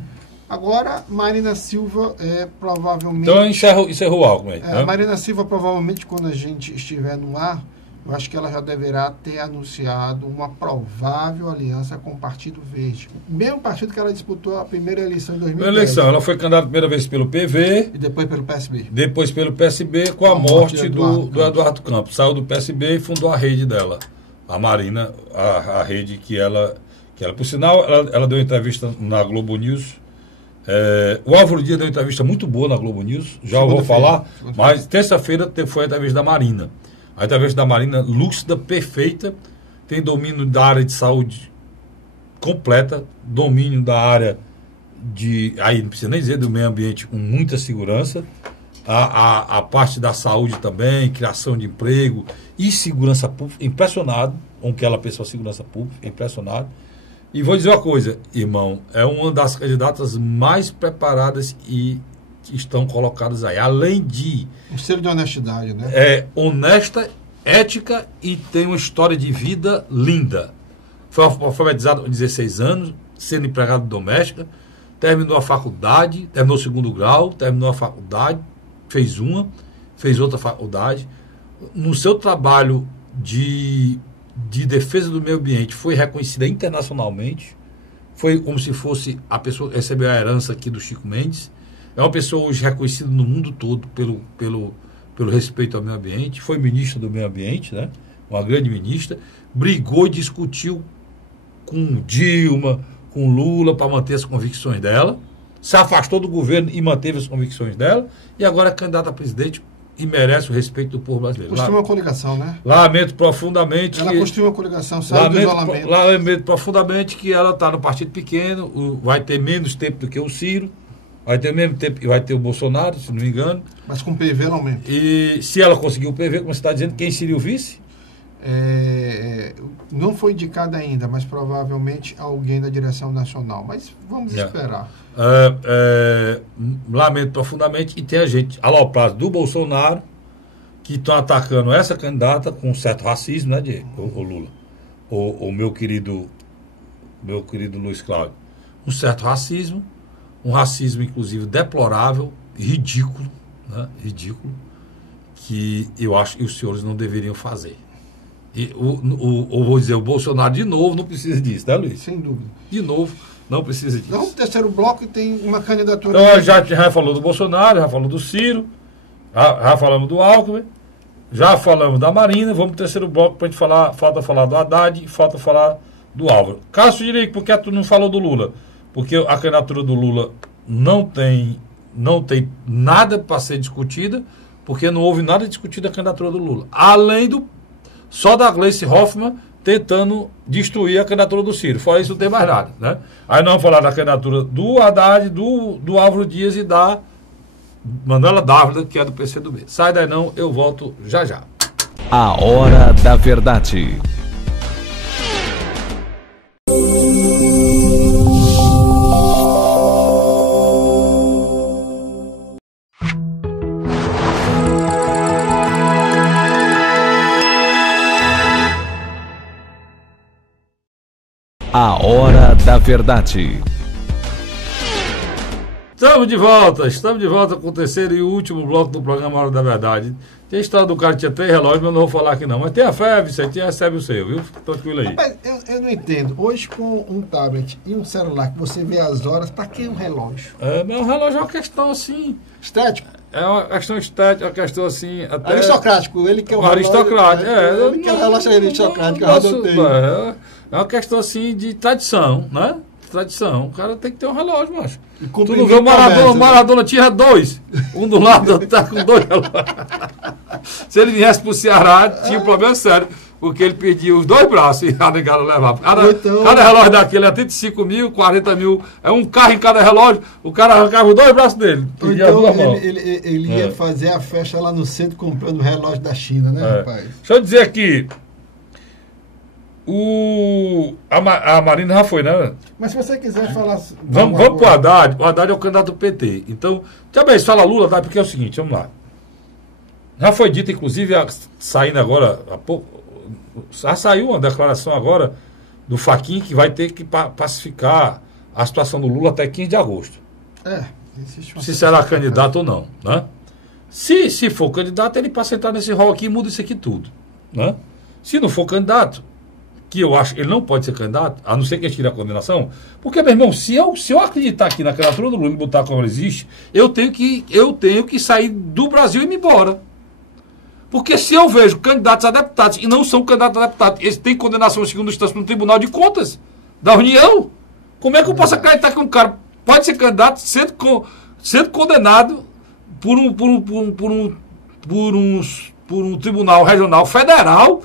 Agora, Marina Silva provavelmente... Então encerrou o Alckmin. Né? Marina Silva provavelmente, quando a gente estiver no ar, eu acho que ela já deverá ter anunciado uma provável aliança com o Partido Verde. Mesmo partido que ela disputou a primeira eleição em 2010. Ela foi candidata a primeira vez pelo PV. E depois pelo PSB. Depois pelo PSB, com a morte do Eduardo Campos. Saiu do PSB e fundou a rede dela. A Marina, a rede que ela... Por sinal, ela deu uma entrevista na Globo News. O Álvaro Dias deu uma entrevista muito boa na Globo News. Já eu vou falar. Mas terça-feira foi a entrevista da Marina. A entrevista da Marina, lúcida, perfeita, tem domínio da área de saúde completa, domínio da área aí não precisa nem dizer, do meio ambiente, com muita segurança, a parte da saúde também, criação de emprego e segurança pública, impressionado com o que ela pensou, segurança pública, impressionado. E vou dizer uma coisa, irmão, é uma das candidatas mais preparadas e estão colocados aí, além de... Um selo de honestidade, né? Honesta, ética e tem uma história de vida linda. Foi alfabetizado com 16 anos, sendo empregada doméstica, terminou a faculdade, terminou o 2º grau, terminou a faculdade, fez outra faculdade. No seu trabalho de defesa do meio ambiente, foi reconhecida internacionalmente, foi como se fosse a pessoa que recebeu a herança aqui do Chico Mendes. É uma pessoa hoje reconhecida no mundo todo pelo respeito ao meio ambiente. Foi ministra do meio ambiente, né? Uma grande ministra. Brigou e discutiu com Dilma, com Lula, para manter as convicções dela. Se afastou do governo e manteve as convicções dela. E agora é candidata a presidente e merece o respeito do povo brasileiro. Construiu uma coligação, né? Lamento profundamente. Ela construiu uma coligação, saiu do isolamento. Lamento profundamente que ela está no partido pequeno, vai ter menos tempo do que o Ciro. Vai ter o mesmo tempo que vai ter o Bolsonaro, se não me engano. Mas com PV não aumenta. E se ela conseguir o PV, como você está dizendo, quem seria o vice? Não foi indicado ainda, mas provavelmente alguém da direção nacional. Mas vamos esperar. Lamento profundamente. E tem a gente aloprado do Bolsonaro que estão atacando essa candidata com um certo racismo, né, Diego? O Lula. O meu querido Luiz Cláudio. Um certo racismo. Um racismo, inclusive, deplorável, ridículo, né? Ridículo, que eu acho que os senhores não deveriam fazer. E vou dizer, o Bolsonaro, de novo, não precisa disso, né, Luiz? Sem dúvida. De novo, não precisa disso. Não, o terceiro bloco tem uma candidatura... Então, já falou do Bolsonaro, já falou do Ciro, já falamos do Alckmin, já falamos da Marina, vamos pro terceiro bloco para a gente falar, falta falar do Haddad e falta falar do Álvaro. Cássio Direito, por que tu não falou do Lula? Porque a candidatura do Lula não tem nada para ser discutida, porque não houve nada discutido a candidatura do Lula. Além só da Gleice Hoffmann tentando destruir a candidatura do Ciro. Fora isso, não tem mais nada. Né? Aí nós vamos falar da candidatura do Haddad, do Álvaro Dias e da Manuela Dávila, que é do PCdoB. Sai daí não, eu volto já já. A Hora da Verdade. A Hora da Verdade. Estamos de volta com o terceiro e último bloco do programa Hora da Verdade. Tem a história do cara que tinha 3 relógios, mas eu não vou falar aqui não. Mas tenha fé, Vicente, recebe o seu, viu? Tranquilo aí. Rapaz, eu não entendo. Hoje, com um tablet e um celular que você vê as horas, pra que um relógio? Mas o relógio é uma questão assim... Estético? É uma questão estética, uma questão assim... Até aristocrático, ele que é o relógio... Aristocrático, ele que é o relógio aristocrático, é uma questão assim de tradição, né? Tradição. O cara tem que ter um relógio, macho. Tu não vê o Maradona tinha 2. Um do lado, outro tá com 2 relógios. Se ele viesse pro Ceará, tinha um problema sério. Porque ele perdia os 2 braços e a negada levava. Cada relógio daquele é 35 mil, 40 mil. É um carro em cada relógio. O cara arrancava os 2 braços dele. Então ele ia fazer a festa lá no centro comprando o relógio da China, né, rapaz? Deixa eu dizer aqui. A Marina já foi, né? Mas se você quiser falar... Vamos pro Haddad. O Haddad é o candidato do PT. Então, também, se fala Lula, porque é o seguinte, vamos lá. Já foi dito, inclusive, saindo agora, há pouco, Já saiu uma declaração agora do Fachin que vai ter que pacificar a situação do Lula até 15 de agosto. Se será candidato ou não, né? Se for candidato, ele passa a entrar nesse rol aqui e muda isso aqui tudo, né? Se não for candidato, que eu acho que ele não pode ser candidato, a não ser que ele tire a condenação, porque, meu irmão, se eu acreditar aqui na candidatura do Lula e botar como ela existe, eu tenho que sair do Brasil e ir embora. Porque se eu vejo candidatos a deputados e não são candidatos a deputados, eles têm condenação em segunda instância no Tribunal de Contas da União, como é que eu posso acreditar que um cara pode ser candidato sendo condenado por um tribunal regional federal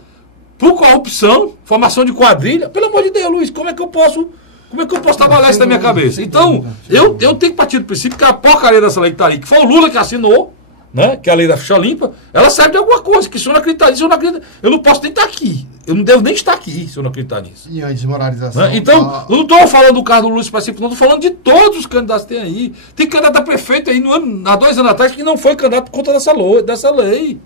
por corrupção, formação de quadrilha? Pelo amor de Deus, Luiz, como é que eu posso trabalhar isso na minha cabeça? Então, eu tenho que partir do princípio que a porcaria dessa lei que está aí, que foi o Lula que assinou, né, que é a lei da ficha limpa, ela serve de alguma coisa, que se eu não acreditar nisso, eu não posso nem estar aqui. Eu não devo nem estar aqui se eu não acreditar nisso. E a desmoralização... Né? Então, eu não estou falando do caso do Lula específico, não, estou falando de todos os candidatos que tem aí. Tem candidato a prefeito aí, há 2 anos atrás, que não foi candidato por conta dessa lei.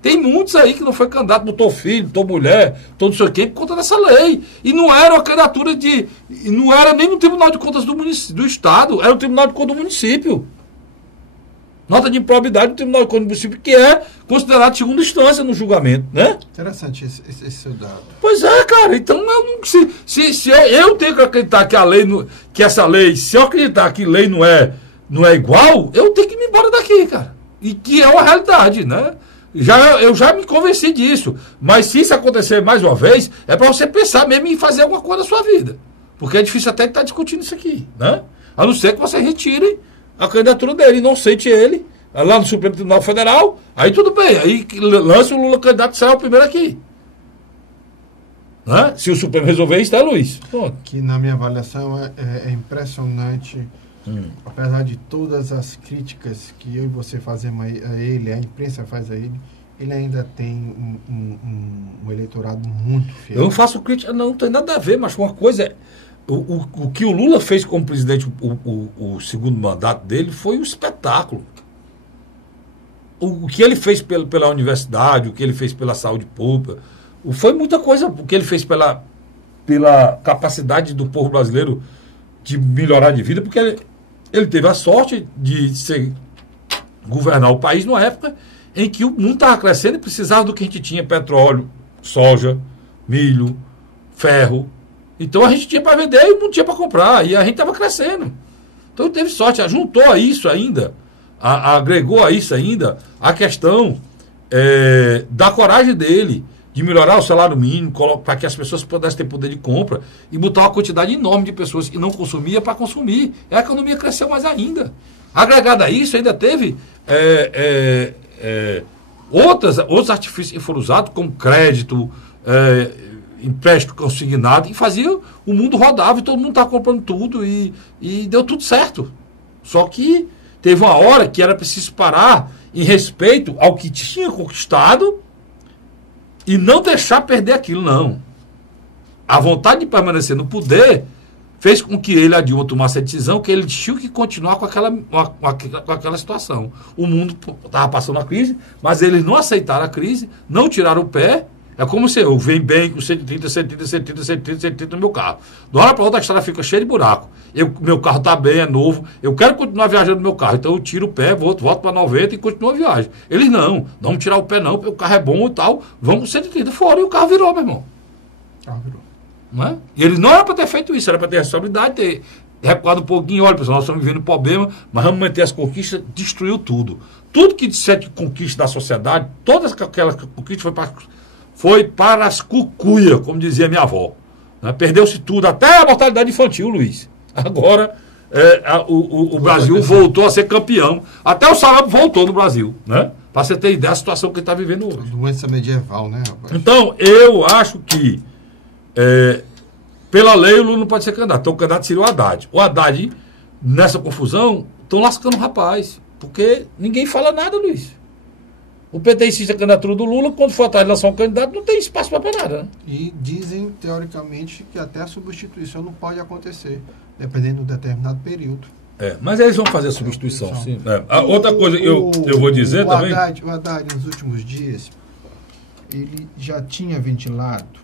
Tem muitos aí que não foi candidato, botou filho, botou mulher, botou não sei o quê, por conta dessa lei. E não era uma candidatura não era nem no Tribunal de Contas do Estado, era o Tribunal de Contas do município. Nota de improbidade do Tribunal de Contas do município, que é considerado de segunda instância no julgamento, né? Interessante esse seu dado. Pois é, cara. Então, eu tenho que acreditar que essa lei, se eu acreditar que lei não é igual, eu tenho que me embora daqui, cara. E que é uma realidade, né? Eu já me convenci disso. Mas se isso acontecer mais uma vez, é para você pensar mesmo em fazer alguma coisa na sua vida. Porque é difícil até estar discutindo isso aqui, né? A não ser que você retire a candidatura dele, não aceite ele, lá no Supremo Tribunal Federal, aí tudo bem, aí lance o Lula candidato e sai o primeiro aqui. Né? Se o Supremo resolver isso, tá, Luiz? Pronto. Que na minha avaliação é impressionante, apesar de todas as críticas que eu e você fazemos a ele, a imprensa faz a ele ainda tem um eleitorado muito fiel. Eu não faço crítica, não tem nada a ver, mas uma coisa é... O que o Lula fez como presidente, o segundo mandato dele, foi um espetáculo. O que ele fez pela universidade, o que ele fez pela saúde pública, foi muita coisa. O que ele fez pela capacidade do povo brasileiro de melhorar de vida, porque ele teve a sorte de governar o país numa época em que o mundo estava crescendo e precisava do que a gente tinha: petróleo, soja, milho, ferro. Então a gente tinha para vender e não tinha para comprar. E a gente estava crescendo. Então ele teve sorte. Juntou a isso ainda, agregou a isso ainda a questão da coragem dele de melhorar o salário mínimo, para que as pessoas pudessem ter poder de compra e botar uma quantidade enorme de pessoas que não consumia para consumir. A economia cresceu mais ainda. Agregado a isso, ainda teve outros artifícios que foram usados, como crédito, empréstimo consignado, e fazia o mundo rodava e todo mundo estava comprando tudo e deu tudo certo. Só que teve uma hora que era preciso parar em respeito ao que tinha conquistado e não deixar perder aquilo, não. A vontade de permanecer no poder fez com que ele, a Dilma, tomasse a decisão que ele tinha que continuar com aquela situação. O mundo estava passando a crise, mas eles não aceitaram a crise, não tiraram o pé. É como se eu venho bem com 130 no meu carro. De uma hora para outra a estrada fica cheia de buraco. Meu carro está bem, é novo. Eu quero continuar viajando no meu carro. Então eu tiro o pé, volto para 90 e continuo a viagem. Eles não vamos tirar o pé não, porque o carro é bom e tal. Vamos com 130 fora e o carro virou, meu irmão. Virou. Não é? E eles não era para ter feito isso, era para ter responsabilidade, ter recuado um pouquinho. Olha, pessoal, nós estamos vivendo problema, mas vamos manter as conquistas. Destruiu tudo. Tudo que disser que conquista da sociedade, todas aquelas conquistas foi para as cucuias, como dizia minha avó. Né? Perdeu-se tudo, até a mortalidade infantil, Luiz. Agora, o Brasil voltou a ser campeão. Até o salário voltou no Brasil. Né? Para você ter ideia da situação que ele está vivendo hoje. Doença medieval, né, rapaz? Então, eu acho que, pela lei, o Lula não pode ser candidato. Então, o candidato seria o Haddad. O Haddad, nessa confusão, estão lascando o rapaz. Porque ninguém fala nada, Luiz. O PT insiste na candidatura do Lula, quando for atrás de lançar um candidato, não tem espaço para nada. Né? E dizem, teoricamente, que até a substituição não pode acontecer, dependendo de um determinado período. Mas eles vão fazer a substituição, sim. Outra coisa eu vou dizer também... O Haddad, nos últimos dias, ele já tinha ventilado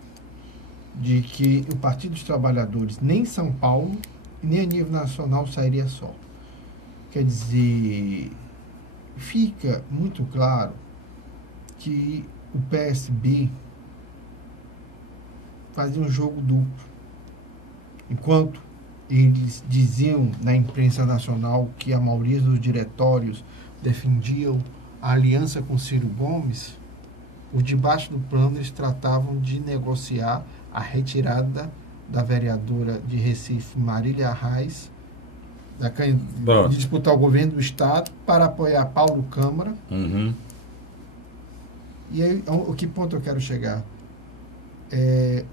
de que o Partido dos Trabalhadores nem em São Paulo, nem a nível nacional sairia só. Quer dizer, fica muito claro que o PSB fazia um jogo duplo. Enquanto eles diziam na imprensa nacional que a maioria dos diretórios defendiam a aliança com Ciro Gomes, por debaixo do plano eles tratavam de negociar a retirada da vereadora de Recife, Marília Arraes, de disputar o governo do Estado para apoiar Paulo Câmara. Uhum. E aí, o que ponto eu quero chegar?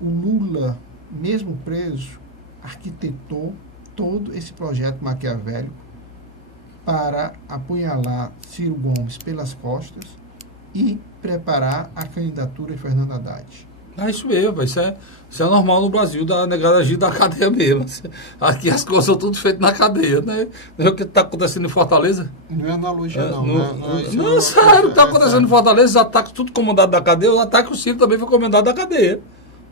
O Lula, mesmo preso, arquitetou todo esse projeto maquiavélico para apunhalar Ciro Gomes pelas costas e preparar a candidatura de Fernando Haddad. Isso mesmo, isso é normal no Brasil, da negada agir da cadeia mesmo. Aqui as coisas são tudo feitas na cadeia, né? Não é o que está acontecendo em Fortaleza? Não é analogia, não. Não, sério, está acontecendo em Fortaleza, os ataques tudo comandado da cadeia, o ataque ao Ciro também foi comandado da cadeia.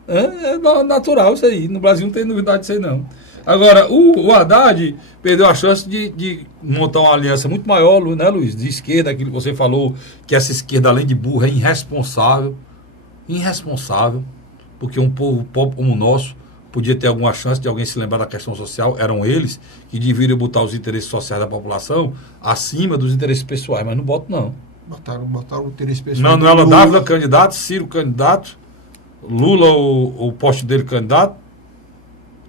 É natural isso aí, no Brasil não tem novidade isso aí não. Agora, o Haddad perdeu a chance de montar uma aliança muito maior, né, Luiz? De esquerda, aquilo que você falou, que essa esquerda, além de burra, é irresponsável, porque um povo como o nosso podia ter alguma chance de alguém se lembrar da questão social, eram eles que deveriam botar os interesses sociais da população acima dos interesses pessoais, mas não botam não. Botaram o interesse pessoal. Manuela Dávila, candidato, Ciro, candidato, Lula, o poste dele, candidato,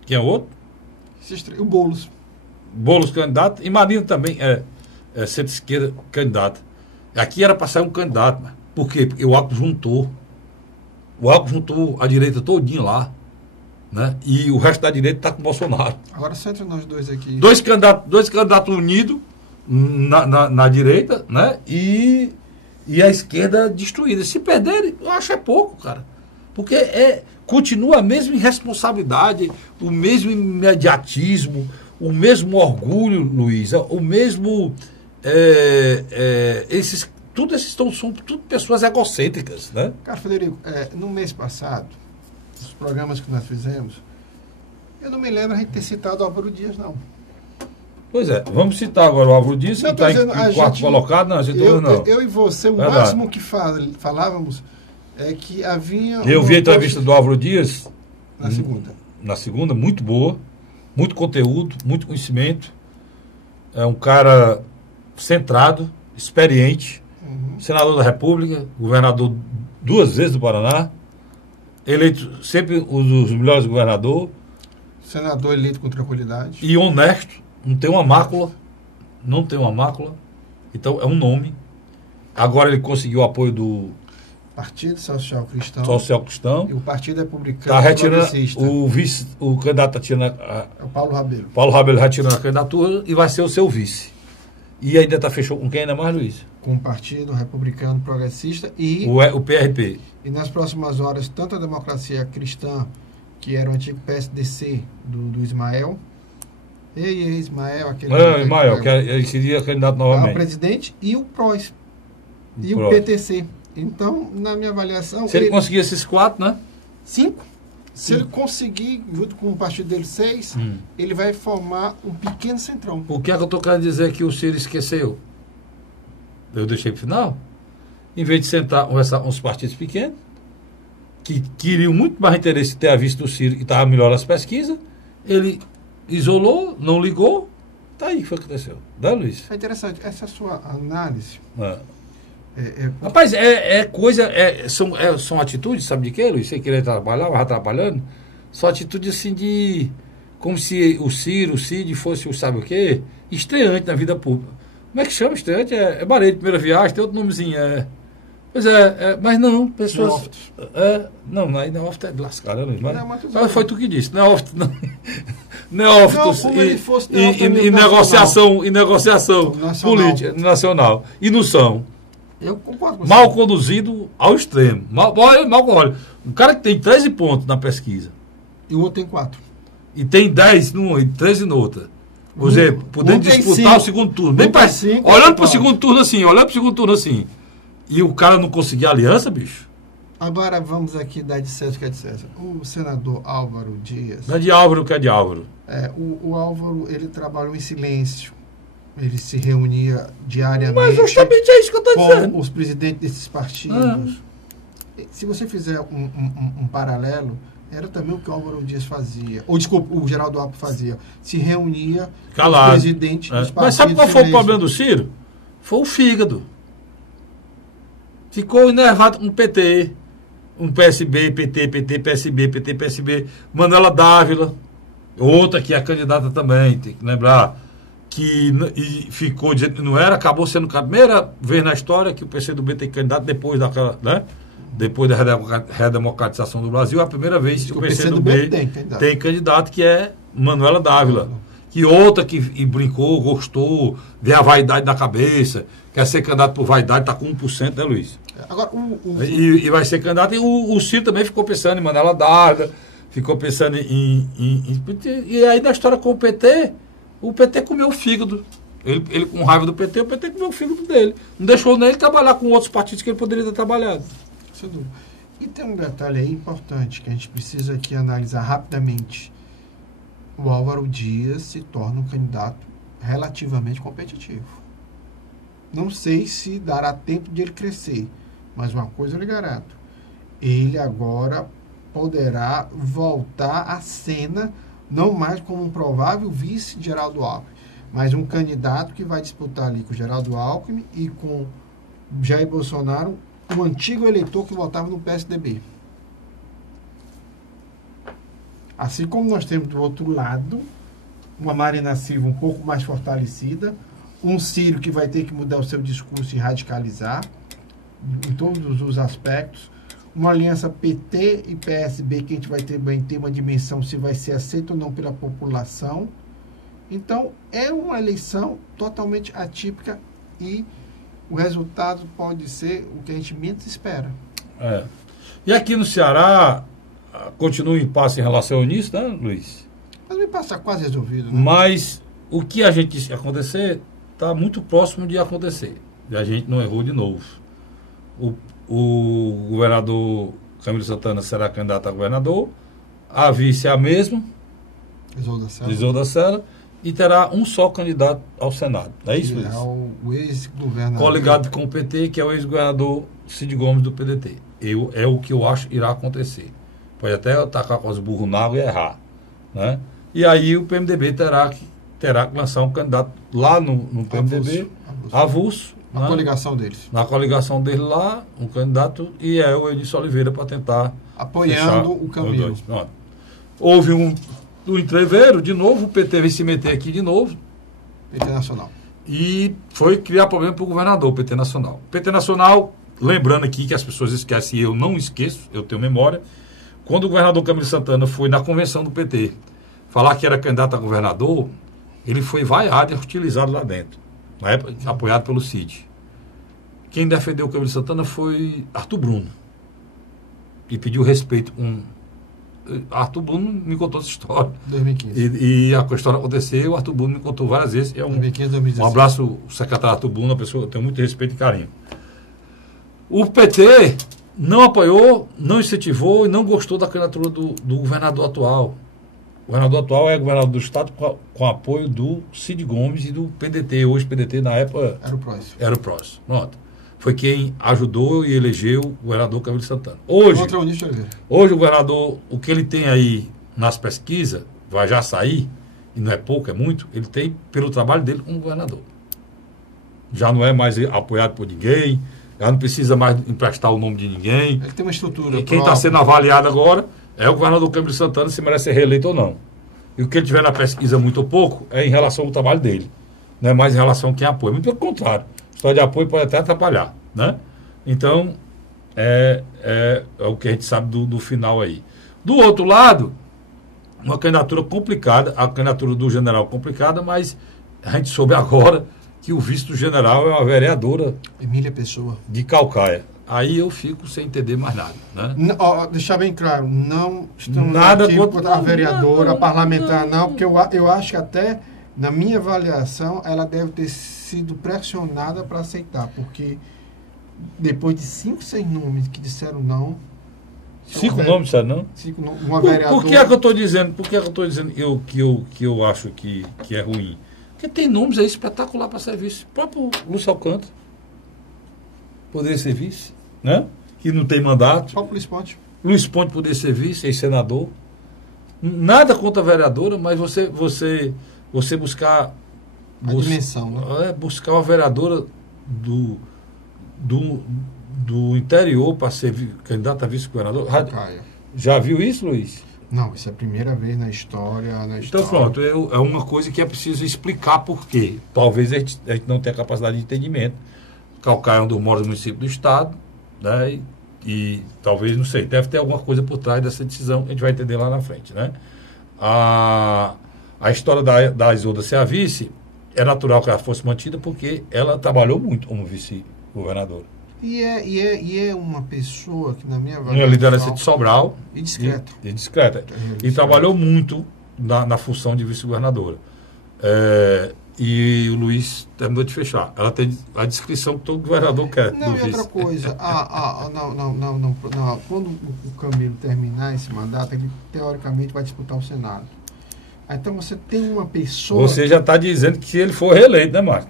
quem é o outro? O Boulos. Boulos, candidato, e Marina também é centro-esquerda, candidato. Aqui era para sair um candidato, mas por quê? Porque o Alckmin juntou a direita todinha lá, né? E o resto da direita está com o Bolsonaro. Agora só entre nós dois aqui. Dois candidatos unidos na direita, né? E a esquerda destruída. Se perderem, eu acho pouco, cara. Porque continua a mesma irresponsabilidade, o mesmo imediatismo, o mesmo orgulho, Luiz, o mesmo... são tudo pessoas egocêntricas, né? Cara, Federico, no mês passado, os programas que nós fizemos, eu não me lembro a gente ter citado o Álvaro Dias, não. Pois é, vamos citar agora o Álvaro Dias, que está em quarto colocado, não, não. Eu e você, o máximo que falávamos é que havia... Eu vi a entrevista do Álvaro Dias na segunda. Na segunda, muito boa, muito conteúdo, muito conhecimento. É um cara centrado, experiente, senador da República, governador 2 vezes do Paraná, eleito sempre um dos melhores governadores. Senador eleito com tranquilidade. E honesto, não tem uma mácula. Então é um nome. Agora ele conseguiu o apoio do Partido Social Cristão. E o Partido Republicano. Está retirando o candidato está tirando é o Paulo Rabelo. Paulo Rabelo está tirando a candidatura e vai ser o seu vice. E ainda está fechou com quem ainda mais, Luiz? Com o Partido Republicano Progressista e o PRP. E nas próximas horas, tanto a Democracia Cristã, que era o antigo PSDC do Ismael, Ismael, aquele... Ismael, que ele seria candidato novamente. O presidente e o PROS. E o PTC. Então, na minha avaliação... Se ele conseguir esses 4, né? 5. Se ele conseguir, junto com o partido dele, 6, ele vai formar um pequeno centrão. O que é que eu estou querendo dizer que o Ciro esqueceu? Eu deixei para o final. Em vez de sentar uns partidos pequenos, que queriam muito mais interesse em ter a vista do Ciro e estava melhor nas pesquisas, ele isolou, não ligou, tá aí que foi o que aconteceu. Dá, Luiz? É interessante. Essa sua análise... Rapaz, são atitudes, sabe de quê, Luiz? Você querer trabalhar, mas atrapalhando. São atitudes assim de... Como se o Cid fosse o sabe o quê? Estreante na vida pública. Como é que chama estreante? É Bareiro de primeira viagem, tem outro nomezinho. Pois mas não, pessoas... Neófito é lascar, né, Luiz? Mas foi tu que disse, Neófito não. Neófitos e negociação política nacional. E não são. Eu concordo com você. Mal conduzido ao extremo. Olha, um cara que tem 13 pontos na pesquisa. E o outro tem 4. E tem 10 numa e 13 na outra. Por exemplo, podendo disputar o segundo turno. Olhando para o segundo turno assim, E o cara não conseguir aliança, bicho. Agora vamos aqui dar de César que é de César. O senador Álvaro Dias... Não é de Álvaro que é de Álvaro. O Álvaro, ele trabalhou em silêncio. Ele se reunia diariamente... Mas justamente é isso que eu estou dizendo. Com os presidentes desses partidos. Se você fizer um paralelo, era também o que o Álvaro Dias fazia. Ou, desculpa, o Geraldo Alckmin fazia. Se reunia calado. Com os presidentes dos partidos. Mas sabe qual foi o problema do Ciro? Foi o fígado. Ficou enervado com o PT. Um PSB, PT, PSB, PT, PSB. Manuela Dávila, outra que é candidata também, tem que lembrar, que ficou dizendo que não era, acabou sendo a primeira vez na história que o PCdoB tem candidato depois daquela, né? Depois da redemocratização do Brasil, é a primeira vez que o PCdoB tem candidato, que é Manuela Dávila. Que outra que brincou, gostou, vê a vaidade da cabeça, quer ser candidato por vaidade, está com 1%, né, Luiz? Agora, e vai ser candidato. E o Ciro também ficou pensando em Manuela Dávila, ficou pensando e aí na história com o PT comeu o fígado. Ele com raiva do PT, o PT comeu o fígado dele. Não deixou nem ele trabalhar com outros partidos que ele poderia ter trabalhado. E tem um detalhe aí importante que a gente precisa aqui analisar rapidamente. O Álvaro Dias se torna um candidato relativamente competitivo. Não sei se dará tempo de ele crescer, mas uma coisa eu lhe garanto. Ele agora poderá voltar à cena, não mais como um provável vice de Geraldo Alckmin, mas um candidato que vai disputar ali com Geraldo Alckmin e com Jair Bolsonaro, um antigo eleitor que votava no PSDB. Assim como nós temos do outro lado uma Marina Silva um pouco mais fortalecida, um Ciro que vai ter que mudar o seu discurso e radicalizar em todos os aspectos, uma aliança PT e PSB que a gente vai ter uma dimensão se vai ser aceito ou não pela população. Então, é uma eleição totalmente atípica e o resultado pode ser o que a gente menos espera. E aqui no Ceará, continua o impasse em relação a isso, né, Luiz? Mas o impasse está quase resolvido, né? Mas o que a gente disse que ia acontecer está muito próximo de acontecer. E a gente não errou de novo. O governador Camilo Santana será candidato a governador, a vice é a mesma, Isolda Sela, e terá um só candidato ao Senado. É isso, Luiz? É o ex-governador. Coligado com o PT, que é o ex-governador Cid Gomes do PDT. É o que eu acho que irá acontecer. Pode até atacar com os burros na água e errar. Né? E aí o PMDB terá que lançar um candidato lá no PMDB, avulso. Na coligação deles. Na coligação dele lá, um candidato, e é o Eunício Oliveira para tentar apoiando o Camilo. Houve um entreveiro, de novo, o PT veio se meter aqui de novo. PT Nacional. E foi criar problema para o governador, o PT Nacional. O PT Nacional, lembrando aqui que as pessoas esquecem, e eu não esqueço, eu tenho memória, quando o governador Camilo Santana foi na convenção do PT falar que era candidato a governador, ele foi vaiado e hostilizado lá dentro, na época apoiado pelo Cid. Quem defendeu o Camilo Santana foi Arthur Bruno. E pediu respeito. Arthur Bruno me contou essa história. 2015. E a história aconteceu, o Arthur Bruno me contou várias vezes. 2015, 2016. Um abraço, o secretário Arthur Bruno, uma pessoa que eu tenho muito respeito e carinho. O PT não apoiou, não incentivou e não gostou da candidatura do governador atual. O governador atual é governador do estado com apoio do Cid Gomes e do PDT. Hoje PDT, na época, era o PROS. Pronto. Foi quem ajudou e elegeu o governador Camilo Santana. Hoje o governador, o que ele tem aí nas pesquisas, vai já sair, e não é pouco, é muito, ele tem pelo trabalho dele como governador. Já não é mais apoiado por ninguém, já não precisa mais emprestar o nome de ninguém. Ele tem uma estrutura. E quem está sendo avaliado agora é o governador Camilo Santana, se merece ser reeleito ou não. E o que ele tiver na pesquisa muito ou pouco é em relação ao trabalho dele. Não é mais em relação a quem apoia. Muito pelo contrário. A história de apoio pode até atrapalhar. Né? Então, é o que a gente sabe do final aí. Do outro lado, uma candidatura complicada, a candidatura do general complicada, mas a gente soube agora que o vice do general é uma vereadora Emília Pessoa de Calcaia. Aí eu fico sem entender mais nada. Né? Deixar bem claro, não estamos nada aqui contra a vereadora, parlamentar, não, porque eu acho que até, na minha avaliação, ela deve ter sido pressionada para aceitar, porque depois de 5, 6 nomes que disseram não. 5 nomes disseram não? 5 nomes, uma vereadora. Por que é que eu estou dizendo? Por que é que eu estou dizendo que eu acho que é ruim? Porque tem nomes aí espetacular para ser vice. O próprio Lúcio Alcântara poderia ser vice, né? Que não tem mandato. O próprio Luiz Ponte. Luiz Ponte poderia ser vice, ex-senador. Nada contra a vereadora, mas você buscar a dimensão, né? Buscar uma vereadora do interior para ser candidata a vice-governador. Já viu isso, Luiz? Não, isso é a primeira vez na história. Então, pronto, é uma coisa que é preciso explicar por quê. Talvez a gente não tenha capacidade de entendimento. Calcaia é um dos maiores municípios do estado, né? E talvez, não sei, deve ter alguma coisa por trás dessa decisão, a gente vai entender lá na frente, né? A história da Isolda ser a vice, é natural que ela fosse mantida porque ela trabalhou muito como vice-governadora. E é uma pessoa que, na minha avaliação, uma liderança de Sobral e discreta. E discreta. E trabalhou muito na função de vice-governadora. E o Luiz terminou de fechar. Ela tem a descrição que todo governador quer. Não, e outra coisa, quando o Camilo terminar esse mandato, ele teoricamente vai disputar o Senado. Então você tem uma pessoa... Você já está dizendo que se ele for reeleito, né, Marcos?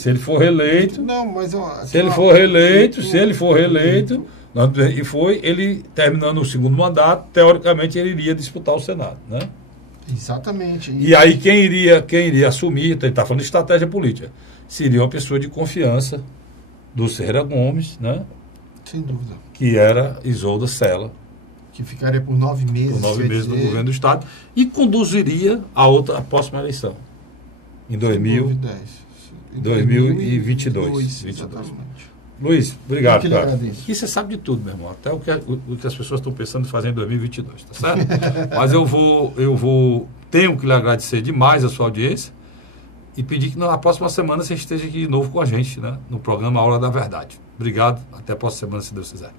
Se ele for reeleito... Não, mas... Se ele for reeleito, ele terminando o segundo mandato, teoricamente ele iria disputar o Senado, né? Exatamente. E aí quem iria assumir, ele está falando de estratégia política, seria uma pessoa de confiança do Ferreira Gomes, né? Sem dúvida. Que era Isolda Sela. Que ficaria por 9 meses. Por 9 meses no governo do Estado. E conduziria a próxima eleição. Em 2022. Exatamente. Luiz, obrigado, cara. Agradeço. E você sabe de tudo, meu irmão. Até o que as pessoas estão pensando em fazer em 2022, tá certo? Mas tenho que lhe agradecer demais a sua audiência e pedir que na próxima semana você esteja aqui de novo com a gente, né? No programa A Hora da Verdade. Obrigado. Até a próxima semana, se Deus quiser.